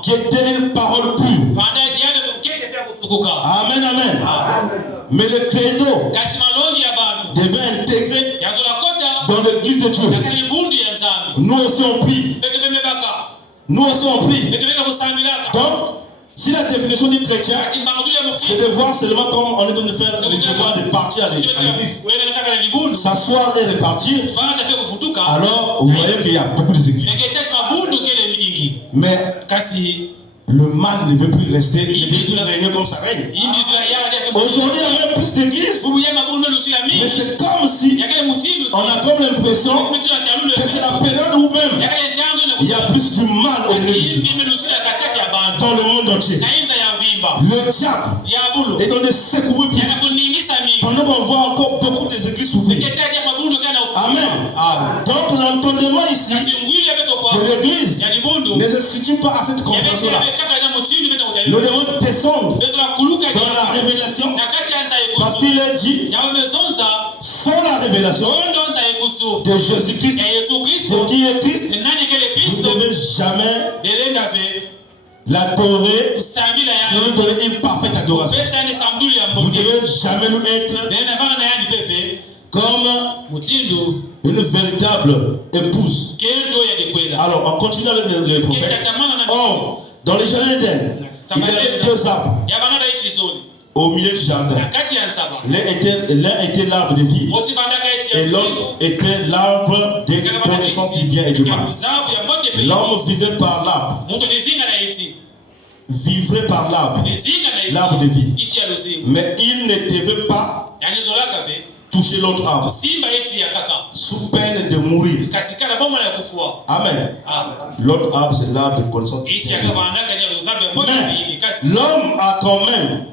qui était une parole pure. Amen, amen. Mais le credo devait intégrer dans l'église de Dieu. Nous aussi on prie. Nous aussi on prie. Donc, si la définition du chrétien, c'est de voir seulement comme on est en train de faire le devoir de partir à l'église, s'asseoir et repartir, alors vous voyez qu'il y a beaucoup d'églises. Mais le mal ne veut plus rester, il ne veut plus régner comme ça règne. Aujourd'hui, il y a même plus d'églises, mais c'est comme si on a comme l'impression que c'est la période où même il y a plus du mal au milieu dans le monde entier. Le diable est en train de secouer plus. Pendant qu'on voit encore beaucoup des églises s'ouvrir. Amen. Donc l'entendement ici de l'église ne se situe pas à cette compréhension-là. Nous devons descendre dans la révélation parce qu'il est dit sans la révélation de Jésus-Christ, de qui est Christ, vous ne devez jamais l'adorer, c'est lui donner une parfaite adoration. Vous ne devez jamais nous être comme une véritable épouse. Alors, on continue avec les prophètes. Or, dans les jardins d'Éden, il y avait deux arbres au milieu du jardin. L'un était l'arbre de vie et l'autre était l'arbre de connaissance du bien et du mal. L'homme vivait par l'arbre. Vivrait par l'arbre. L'arbre de vie. Mais il ne devait pas toucher l'autre arbre sous peine de mourir. Amen. L'autre arbre, c'est l'arbre de connaissance. Mais l'homme a quand même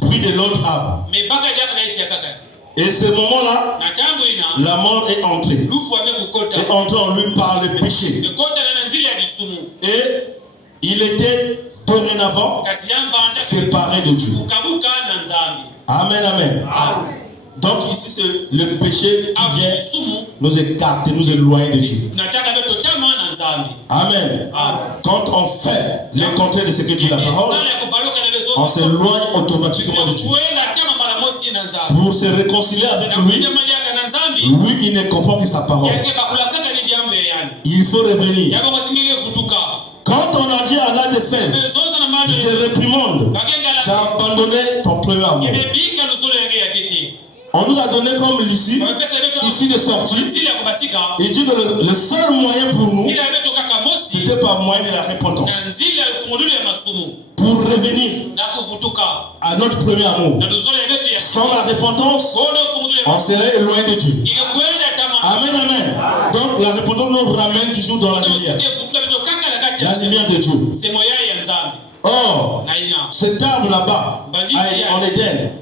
pris de l'autre arbre. Et ce moment-là, la mort est entrée. Est entrée en lui par le péché. Et il était dorénavant séparé de Dieu. Amen, amen. Donc ici c'est le péché qui vient nous écarter, nous éloigner de Dieu. Amen. Quand on fait le contraire de ce que dit la parole, on s'éloigne automatiquement de Dieu. Pour se réconcilier avec lui, il ne comprend que sa parole. Il faut revenir. Quand on a dit à la d'Éphèse, je te réprimande, tu as abandonné ton premier amour. On nous a donné comme ici de sortie. Il dit que le seul moyen pour nous, c'était par moyen de la repentance. Pour revenir à notre premier amour. Sans la repentance, on serait éloigné de Dieu. Amen, amen. Donc la repentance nous ramène toujours dans la lumière. La lumière de Dieu. Or, cet arbre là-bas, en Éden,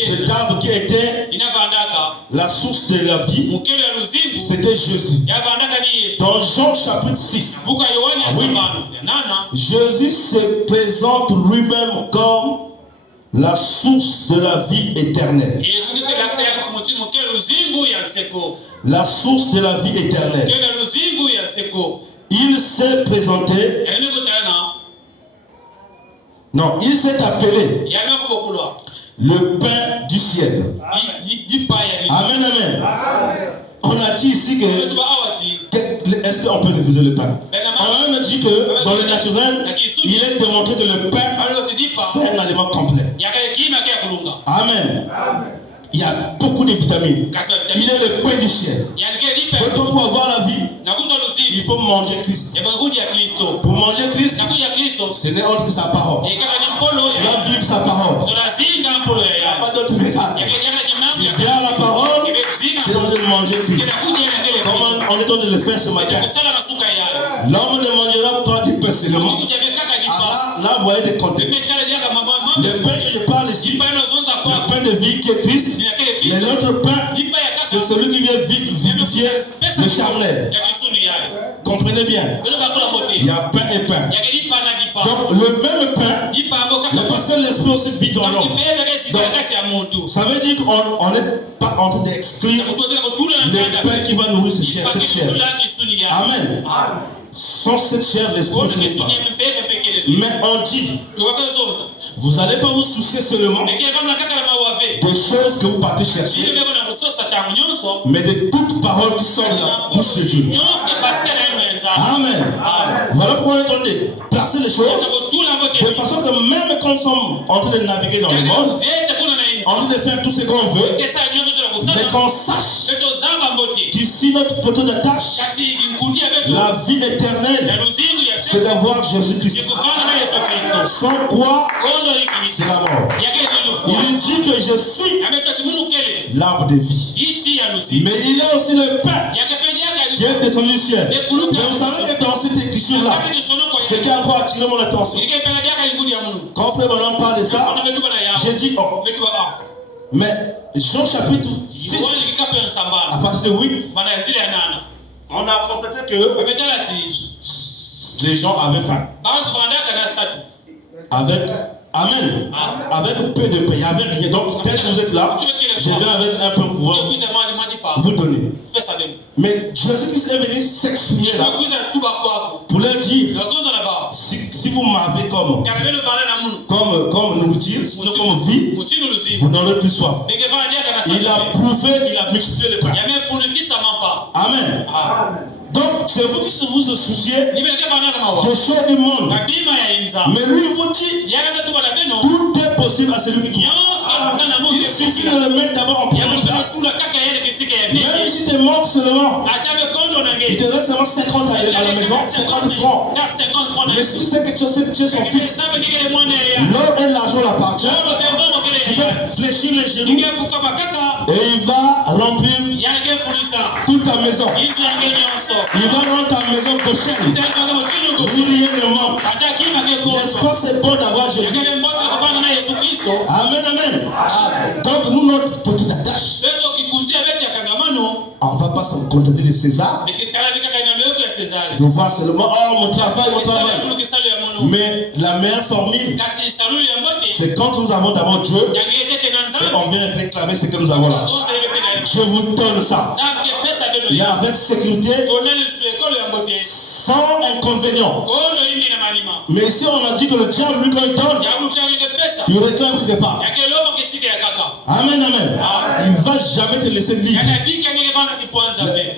cet arbre qui était la source de la vie, c'était Jésus. Dans Jean chapitre 6, Jésus se présente lui-même comme la source de la vie éternelle. La source de la vie éternelle. Il s'est présenté. Non, il s'est appelé le Pain du ciel. Amen, amen. On a dit ici que est-ce qu'on peut refuser le pain? On a dit que dans le naturel, il est démontré que le pain, c'est un aliment complet. Amen. Il y a beaucoup de vitamines. Il est le pain du ciel. Donc pour avoir la vie, il faut manger Christ. Pour manger Christ, ce n'est autre que sa parole. Tu vas vivre sa parole. Il n'y a pas d'autre miracle. Tu viens à la parole, tu es en train de manger Christ. Comme on est en train de le faire ce matin. L'homme ne mangera pas du pain seulement. Là, vous voyez des contextes. Le pain que je parle ici, le pain de vie qui est Christ, mais l'autre pain, c'est celui qui vient vivifier le charnel. Comprenez bien. Il y a pain et pain. Donc le même pain, parce que l'esprit aussi vit dans l'homme. Ça veut dire qu'on n'est pas en train d'exclure le pain qui va nourrir cette chair. Amen. Sans cette chair, l'esprit ne se pas. Mais on dit, vous n'allez pas vous soucier seulement des choses que vous partez chercher, mais de toute parole qui sort de la bouche de Dieu. Amen. Voilà pourquoi on est en train de placer les choses de façon que même quand nous sommes en train de naviguer dans le monde, en train de faire tout ce qu'on veut, mais qu'on sache qu'ici notre poteau d'attache, la vie éternelle, c'est d'avoir Jésus-Christ. Sans quoi, c'est la mort. Il dit que je suis l'arbre de vie. Mais il est aussi le pain qui est descendu du ciel. Mais vous savez que dans cette écriture-là, ce qui a encore attiré mon attention, quand frère Manon parle de ça, j'ai dit oh. Mais Jean chapitre 6, à partir de 8, on a constaté que les gens avaient faim. Amen. Avec peu de pain, il n'y avait rien. Donc, tel que vous êtes là, je vais avec un peu vous donner. Mais Jésus-Christ est venu s'exprimer là pour leur dire si vous m'avez comme nourriture, sinon comme vie, vous n'aurez plus soif. Il a prouvé, il a multiplié le pain. Amen. Donc, c'est vous qui vous souciez des choses du monde. Mais lui, il vous dit tout est possible à celui qui croit. Il suffit de le mettre d'abord en première place. Même si te manque seulement, il te reste seulement 50 à la maison, 50 francs. Mais si tu sais que tu es son fils, l'or et l'argent l'appartiennent, tu peux fléchir les genoux et il va remplir toute ta maison. Il va rendre ta maison prochaine. Rien ne manque. N'est-ce pas c'est bon d'avoir Jésus? Amen, amen. Donc nous, notre petite attache, on ne va pas se contenter de César, de voir seulement, oh mon travail. Mais la meilleure formule, c'est quand nous avons d'abord Dieu, et on vient réclamer ce que nous avons là. Je vous donne ça. Mais avec sécurité, sans inconvénient. Mais si on a dit que le diable, lui, quand il donne, il réclame quelque part. Amen, amen. Il ne va jamais te laisser vivre.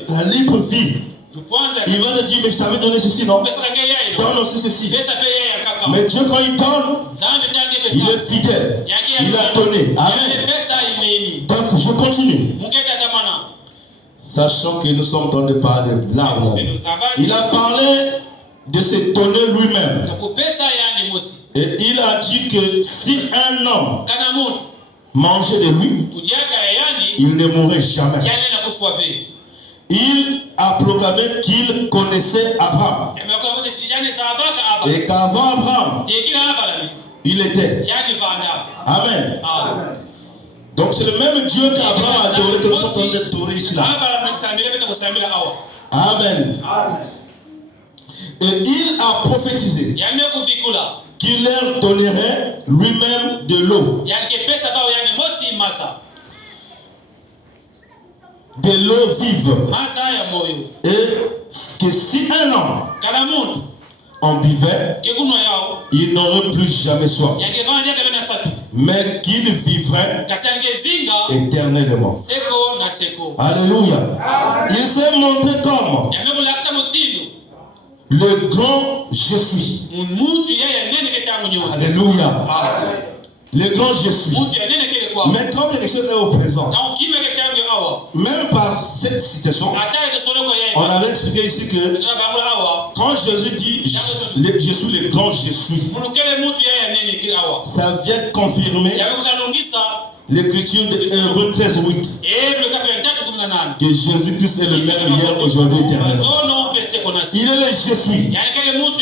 La libre vie. Il va te dire, mais je t'avais donné ceci, non? Donne aussi ceci. Mais Dieu, quand il donne, il est fidèle. Il a donné. Amen. Donc, je continue. Sachant que nous sommes en train de parler de l'arbre. Il a parlé de se donner lui-même. Et il a dit que si un homme mangeait de lui, il ne mourrait jamais. Il a proclamé qu'il connaissait Abraham. Et qu'avant Abraham, il était. Amen. Donc c'est le même Dieu qu'Abraham a adoré que nous sommes en train d'adorer ici là. Amen. Et il a prophétisé qu'il leur donnerait lui-même de l'eau. De l'eau vive. Et que si un homme en buvait, il n'aurait plus jamais soif. Mais qu'il vivrait éternellement. Alléluia. Il s'est montré comme le grand je suis. Alléluia. Le grand je suis. Mais quand quelque chose est au présent, même par cette citation, on avait expliqué ici que quand Jésus dit je suis le grand je suis, ça vient confirmer l'écriture de Hébreux 13:8 que Jésus-Christ est le même hier, aujourd'hui, éternellement. Il est le je suis.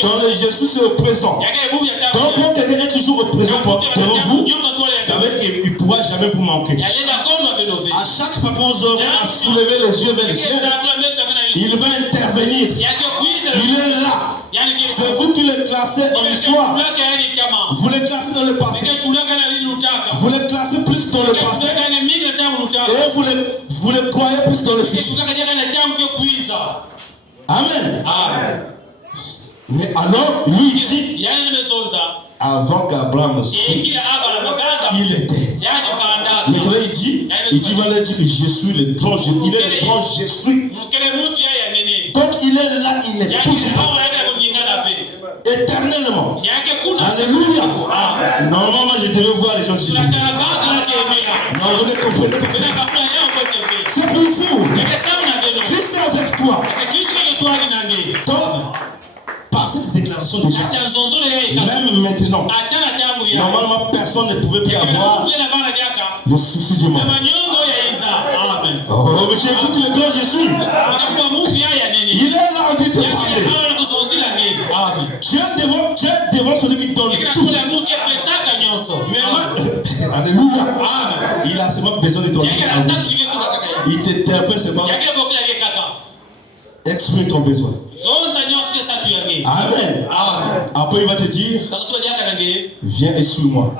Dans le je suis, c'est au présent. Donc quand quelqu'un est toujours au présent devant vous, ça veut dire qu'il ne pourra jamais vous manquer. À chaque fois que vous aurez à soulever les yeux vers le ciel, il va intervenir. Il est là. C'est vous qui le classez en histoire. Vous le classez dans le passé. Vous le classez plus dans le passé. Et vous le croyez plus dans le futur. Amen. Mais alors, lui il dit, avant qu'Abraham soit, il était. Maintenant il dit, va leur dire que je suis le grand, il est le grand, je suis. Donc il est là, il ne bouge pas. Éternellement. Alléluia. Normalement, je devais voir les gens sur. Non, vous ne comprenez pas. C'est pour vous. Christ est avec toi. Donc, par cette déclaration déjà, même maintenant, normalement, personne ne pouvait plus avoir le souci du monde. Oh, mais j'écoute le grand je suis. Il est là en train de te parler. Tu es devant celui qui donne tout. Mais alléluia. Il a seulement besoin de ton aide. Il t'interpelle seulement. Exprime ton besoin. Amen. Après il va te dire, viens et suis-moi.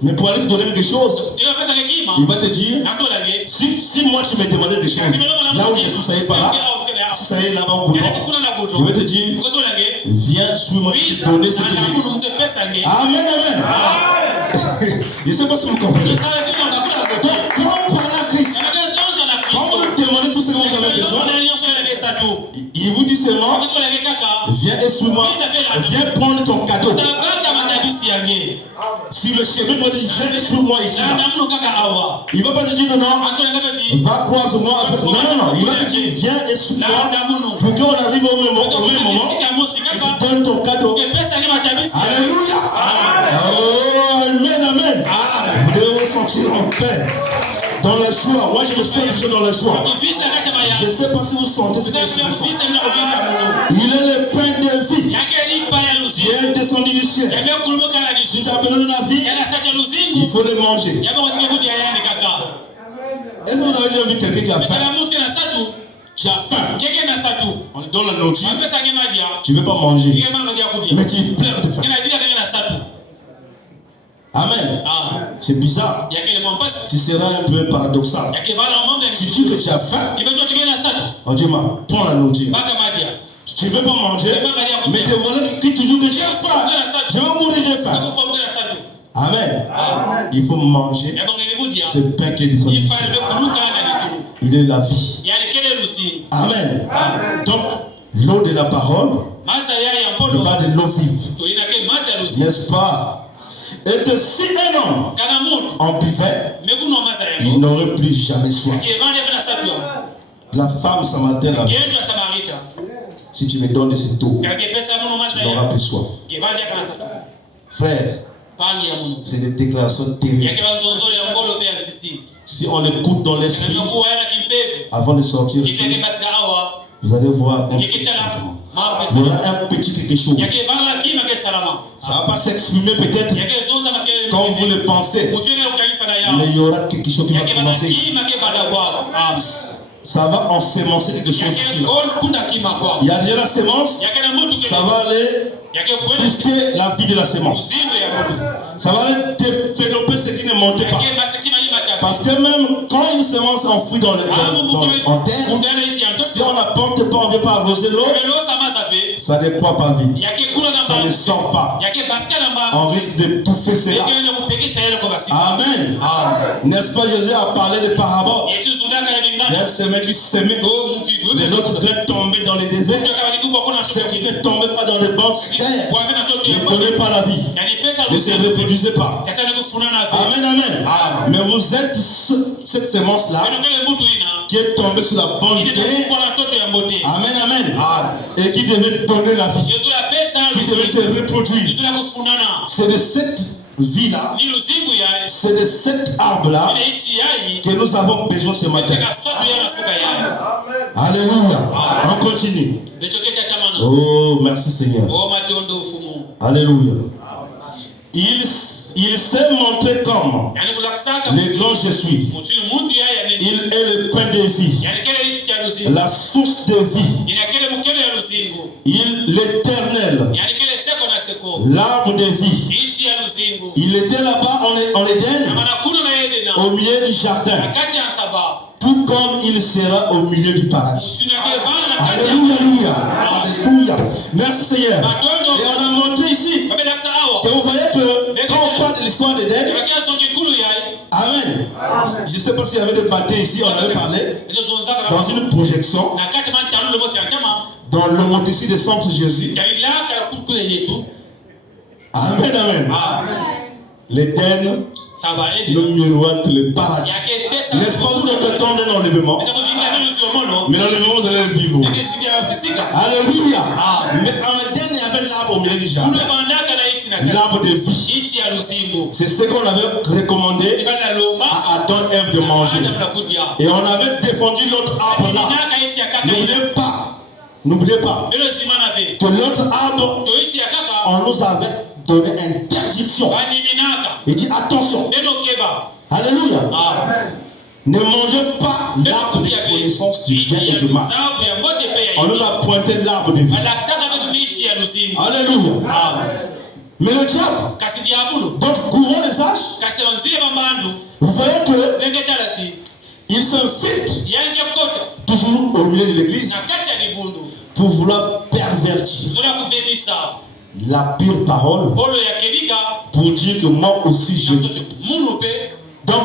Mais pour aller te donner quelque chose, il va te dire, si moi tu me demandais des choses, là où Jésus ne savait pas là, si ça y est là-bas au bouton, je vais te dire, viens, suis-moi, donner ce que j'ai. Amen, amen. Je ne sais pas si vous comprenez. Donc, quand on parle à Christ, quand vous lui demandez tout ce que vous avez besoin, il vous dit seulement, viens et suis-moi, viens prendre ton cadeau. Si le chemin doit dire, suis moi ici, il ne va pas te dire non, va croise-moi. Non, il va te dire, viens et suis-moi pour qu'on arrive au même moment et tu donnes ton cadeau. Alléluia. Oh, amen, amen. Vous devez vous sentir en paix. Dans la joie, moi je me sens déjà dans la joie. Je ne sais pas si vous sentez ce que je ressens. Il est le pain de vie. Il est descendu du ciel. Si tu as besoin de la vie, il faut le manger. Est-ce que vous avez déjà vu quelqu'un qui a faim? Tu as faim. On te donne la nourriture. Tu ne veux pas manger. Mais tu pleures de faim. Amen. C'est bizarre. Tu seras un peu paradoxal. Tu dis que tu as faim. On dit, prends la nourriture. Tu ne veux pas manger, mais te voilà qui crie toujours que j'ai faim. Je vais mourir, j'ai faim. Amen. Il faut manger ce pain qui est descendu du ciel. Il est la vie. Amen. Donc, l'eau de la parole, je parle de l'eau vive. N'est-ce pas? Et que si un homme en buvait, il n'aurait plus jamais soif. La femme samaritaine, si tu me donnes de cette eau, tu n'auras plus soif. Frère, c'est des déclarations terribles. Si on l'écoute dans l'esprit, avant de sortir ici, vous allez voir un petit changement. Vous aurez un petit quelque chose. Ça ne va pas s'exprimer peut-être comme vous le pensez. Mais il y aura quelque chose qui va commencer. Ça va ensemencer quelque chose ici. Il y a déjà la sémence. Ça va aller booster la vie de la sémence. Ça va aller développer ce qui ne montait pas. Parce que même quand une sémence est enfouie en terre, si on n'apporte pas, on ne veut pas arroser l'eau, ça ne croît pas vite. Ça ne sort pas. On risque de touffer cela. Amen. N'est-ce pas, Jésus a parlé de paraboles. Il y a ce mec qui s'aimait. Les autres devaient tomber dans les déserts. Ceux qui ne tombaient pas dans les bonnes terres ne donnaient pas la vie. Ne se reproduisaient pas. Amen, amen. Mais vous êtes cette sémence-là qui est tombée sur la bonne terre. Amen, amen. Et qui devait donner la vie. Qui devait se reproduire. C'est de cette vie-là, c'est de cet arbre-là que nous avons besoin ce matin. Alléluia. On continue. Oh, merci Seigneur. Alléluia. Il s'est montré comme le grand je suis. Il est le pain de vie, la source de vie. L'éternel, l'arbre de vie. Il était là-bas en Éden, au milieu du jardin, tout comme il sera au milieu du paradis. Alléluia, alléluia, alléluia. Merci Seigneur. Et on a montré ici que vous voyez que quand on parle de l'histoire d'Éden, amen. Je ne sais pas s'il y avait des bâtés ici, on avait parlé dans une projection dans l'homothétie des centres Jésus. Amen, amen. L'Éden nous miroite le paradis. N'est-ce pas, vous devez attendre un enlèvement? Mais l'enlèvement, vous allez le vivre. Alléluia. Mais en Éden, il y avait l'arbre au milieu du jardin. L'arbre de vie. C'est ce qu'on avait recommandé à Adam et Ève de manger. Et on avait défendu l'autre arbre là. N'oubliez pas que l'autre arbre, on nous avait donné interdiction. Il dit attention. Alléluia. Ne mangez pas l'arbre de connaissance du bien et du mal. On nous a pointé l'arbre de vie. Alléluia. Mais le diable, donc courant les âges, vous voyez que il s'infiltre toujours au milieu de l'église pour vouloir pervertir la pure parole pour dire que moi aussi je vis. Donc,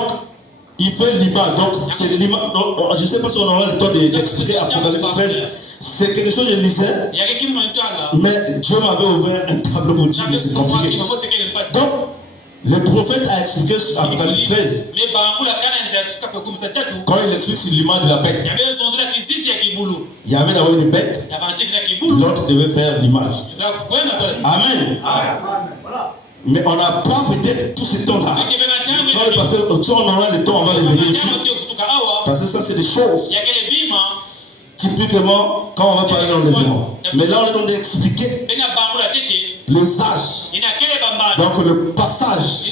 il fait l'image. Donc, c'est l'image. Je ne sais pas si on aura le temps d'expliquer Apocalypse 13. C'est quelque chose que je lisais, mais Dieu m'avait ouvert un tableau pour dire que c'est compliqué. Donc, le prophète a expliqué sur Apocalypse 13. Quand il explique sur l'image de la bête, il y avait d'abord une bête, l'autre devait faire l'image. Amen. Mais on n'a pas peut-être tout ce temps-là. Quand le pasteur, on aura le temps, on va revenir ici. Parce que ça, c'est des choses. Typiquement, quand on va parler d'enlèvement. Mais là, on est en train d'expliquer les âges. Donc, le passage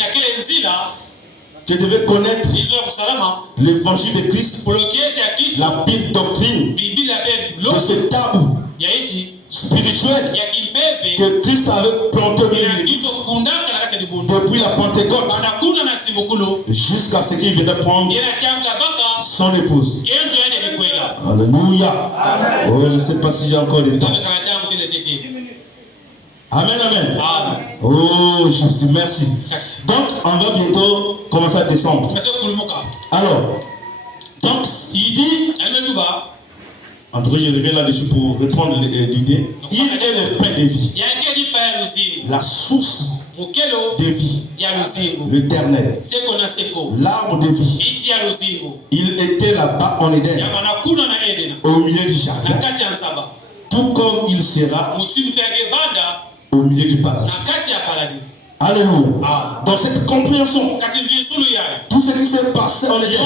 que devait connaître l'évangile de Christ, la Bible doctrine de ce tabou spirituel que Christ avait planté dans l'église depuis la Pentecôte jusqu'à ce qu'il vienne prendre son épouse. Alléluia. Oh, je ne sais pas si j'ai encore le temps. Amen, amen. Oh, Jésus, merci. Donc, on va bientôt commencer à descendre. Alors, donc, il dit, en tout cas, je reviens là-dessus pour reprendre l'idée. Il est le pain de vie, la source de vie, l'éternel, l'arbre de vie. Il était là-bas en Éden, au milieu du jardin, tout comme il sera au milieu du paradis. Alléluia. Dans cette compréhension, tout ce qui s'est passé en Éden,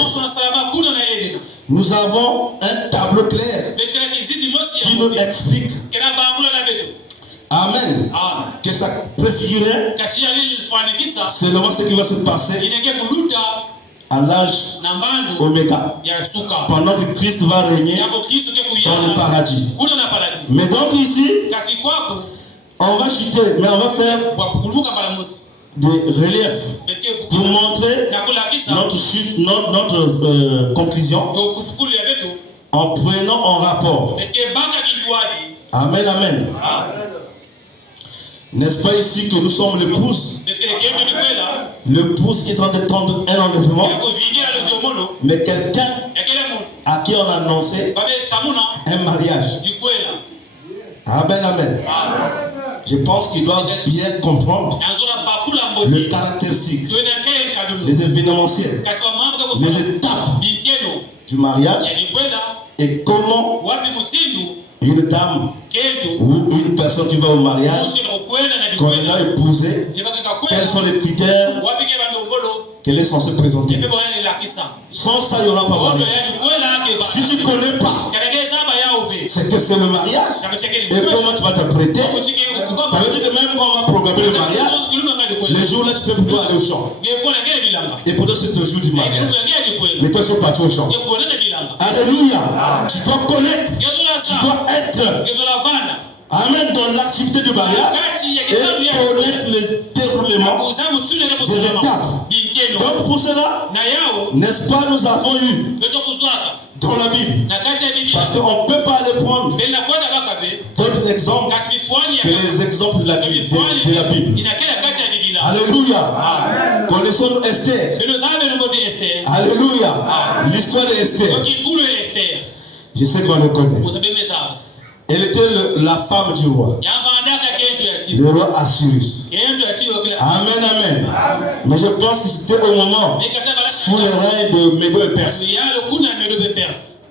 nous avons un tableau clair qui nous explique. Amen. Que ça préfigurait seulement ce qui va se passer à l'âge Oméga, pendant que Christ va régner dans le paradis. Mais donc ici, on va chuter, mais on va faire des reliefs pour montrer notre chute, notre conclusion, en prenant en rapport. Amen, amen. N'est-ce pas ici que nous sommes l'épouse? L'épouse qui est en train de tendre un enlèvement, mais quelqu'un à qui on a annoncé un mariage. Amen, amen. Je pense qu'il doit bien comprendre le caractéristique, les événementiels, les étapes du mariage et comment une dame ou une personne qui va au mariage, quand elle a épousé, quels sont les critères qu'elle est censée présenter. Sans ça, il n'y aura pas de mariage. Si tu ne connais pas c'est que c'est le mariage et comment tu vas te prêter, ça veut dire que même quand on va programmer le mariage, les jours là tu peux plutôt aller au champ. Et pourtant c'est le jour du mariage. Mais toi tu es parti au champ. Alléluia. Tu dois connaître, tu dois être. Amen, dans l'activité du mariage et connaître les déroulements des étapes. Donc pour cela, n'est-ce pas, nous avons eu dans la Bible, parce qu'on ne peut pas aller prendre d'autres exemples que les exemples de la Bible. Alléluia. Connaissons-nous Esther? Alléluia. L'histoire de Esther, je sais qu'on le connaît. Elle était la femme du roi, le roi Assyrus. Amen, amen. Mais je pense que c'était au moment sous le règne de Médo et Perse.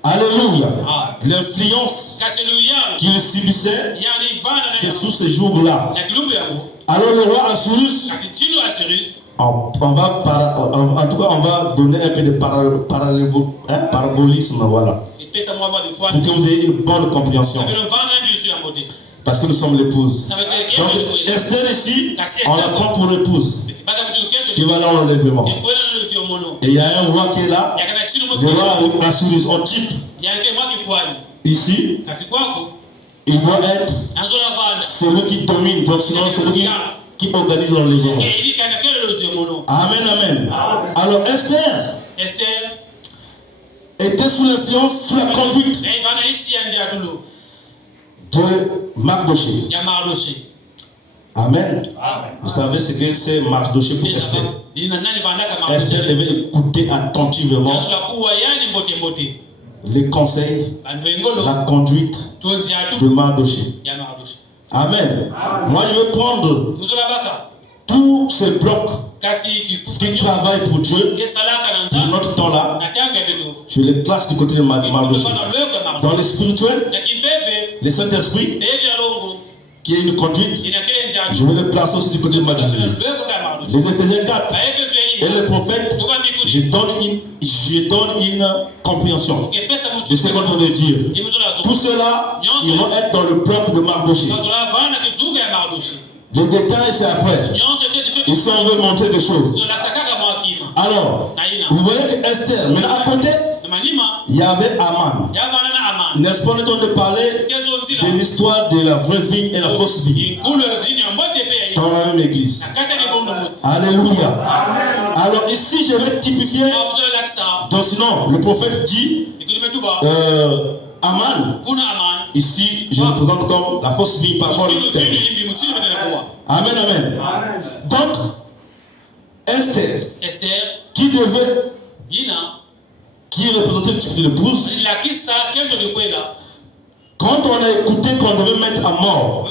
Alléluia. L'influence qu'il subissait, c'est sous ces jours-là. Alors le roi Assyrus, en tout cas on va donner un peu de parabolisme, voilà, pour que vous ayez une bonne compréhension. Parce que nous sommes l'épouse. Donc Esther ici, on la prend pour épouse, qui va dans l'enlèvement. Et il y a un roi qui est là, le roi Assyrus en type. Ici, il doit être celui qui domine, donc sinon celui qui organise l'enlèvement. Amen, amen. Alors Esther était sous l'influence, sous la conduite de Mardoché. Amen. Vous savez ce que c'est Mardoché pour Esther. Esther devait écouter attentivement les conseils, la conduite de Mardoché. Amen. Moi, je vais prendre tous ces blocs qui travaillent pour Dieu, pour notre temps là, je les classe du côté de Mardoché. Dans le spirituel, le Saint-Esprit, qui est une conduite, je vais le placer aussi du côté de Mardoché. Les Éphésiens 4 et le prophète, je donne une compréhension de ce qu'on veut dire. Tout cela, ils vont être dans le bloc de Mardoché. Les détails, c'est après. Ici, on veut montrer des choses. Alors, vous voyez que Esther, maintenant à côté, il y avait Aman. N'est-ce pas, on est en train de parler de l'histoire de la vraie vie et la fausse vie dans la même église. Alléluia. Alors ici, je vais typifier. Donc sinon, le prophète dit Aman. Ici, je le présente comme la fausse vie par rapport au texte. Amen, amen. Donc, Esther, qui devait, qui représentait le type de l'épouse, quand on a écouté qu'on devait mettre à mort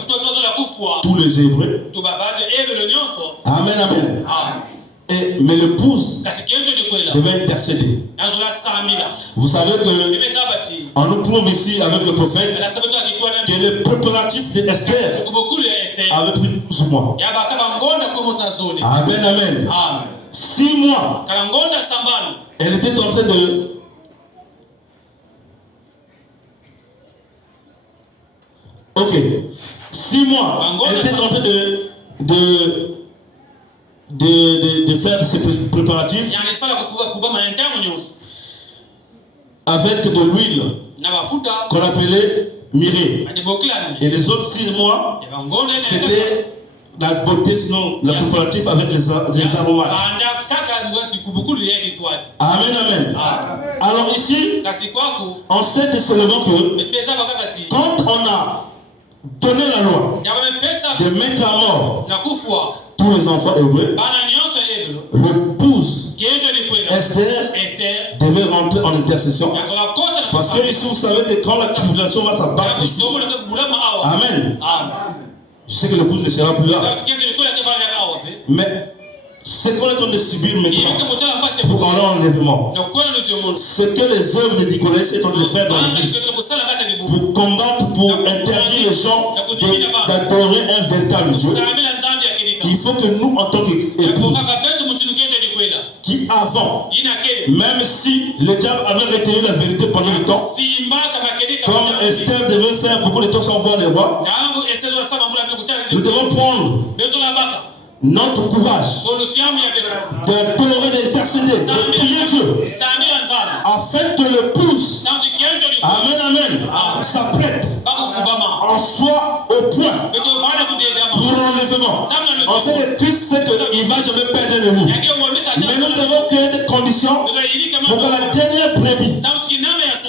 tous les Hébreux, amen, amen. Mais l'épouse devait intercéder. Vous savez que on nous prouve ici avec le prophète que le préparatif d'Esther avait pris plus ou moins. Amen, amen. 6 mois, elle était en train de... Ok. 6 mois, elle était en train de faire ces préparatifs avec de l'huile qu'on appelait mirée. Et les autres 6 mois, c'était la beauté, sinon le préparatif avec les aromates. Amen, amen. Alors ici, on sait de seulement que quand on a donné la loi de mettre à mort tous les enfants hébreux, l'épouse Esther devait rentrer en intercession. Parce que ici, vous savez que quand la tribulation va s'abattre ici, amen. Je sais que l'épouse ne sera plus là. Mais ce qu'on est en train de subir maintenant pour l'enlèvement, ce que les œuvres de Nicolas est en train de faire dans l'église, pour combattre, pour interdire les gens d'adorer un véritable Dieu, il faut que nous, en tant qu'épouses, qui avant, même si le diable avait retenu la vérité pendant le temps, comme Esther devait faire beaucoup de temps sans voir les rois, nous devons prendre notre courage d'adorer, d'intercéder, de prier Dieu, afin que l'épouse, amen, amen, s'apprête, en soit au point pour l'enlèvement. On sait que Christ sait qu'il ne va jamais perdre le mot. Mais nous devons créer des conditions pour que la dernière brebis,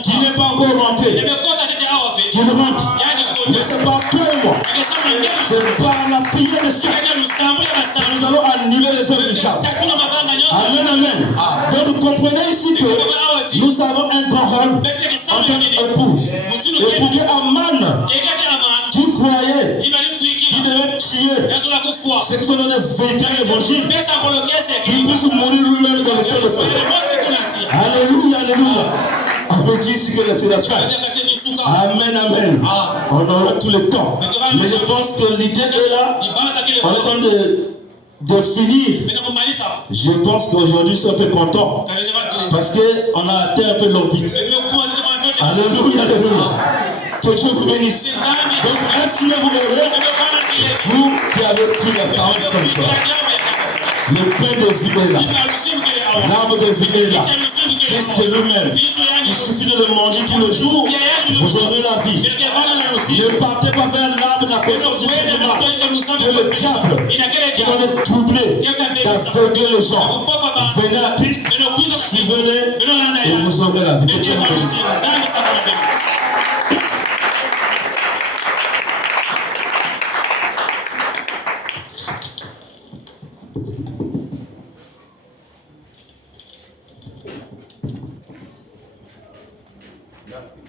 qui n'est pas encore rentrée, qu'il rentre. Mais c'est pas toi et moi. C'est par la prière de ça que nous allons annuler les œuvres du diable. Amen, amen. Donc vous comprenez ici que nous avons un grand rôle en tant qu'épouse. Et pour que Aman, qui croyait, qui devait tuer ceux qui sont dans les véhicules l'évangile, qui puisse mourir lui-même dans le cœur de feu. Alléluia, alléluia. On peut dire ici que c'est la fin. Amen, amen. On aura tout le temps. Mais je pense que l'idée est là. On est en train de finir. Je pense qu'aujourd'hui, c'est un peu content. Parce qu'on a atteint un peu l'orbite. Alléluia, alléluia. Que Dieu vous bénisse. Donc, asseyez-vous heureux. Vous qui avez pris la parole de son corps. Le pain de vie est là. L'arbre de vie est là. Christ est lui-même. Il suffit de le manger tous les jours. Vous aurez la vie. Ne partez pas vers l'arbre de la connaissance du bien et du mal. Que le diable qui va le troubler, d'aveugler les gens. Venez à Christ. Suivez-les et vous aurez la vie. Que Dieu vous bénisse. Merci.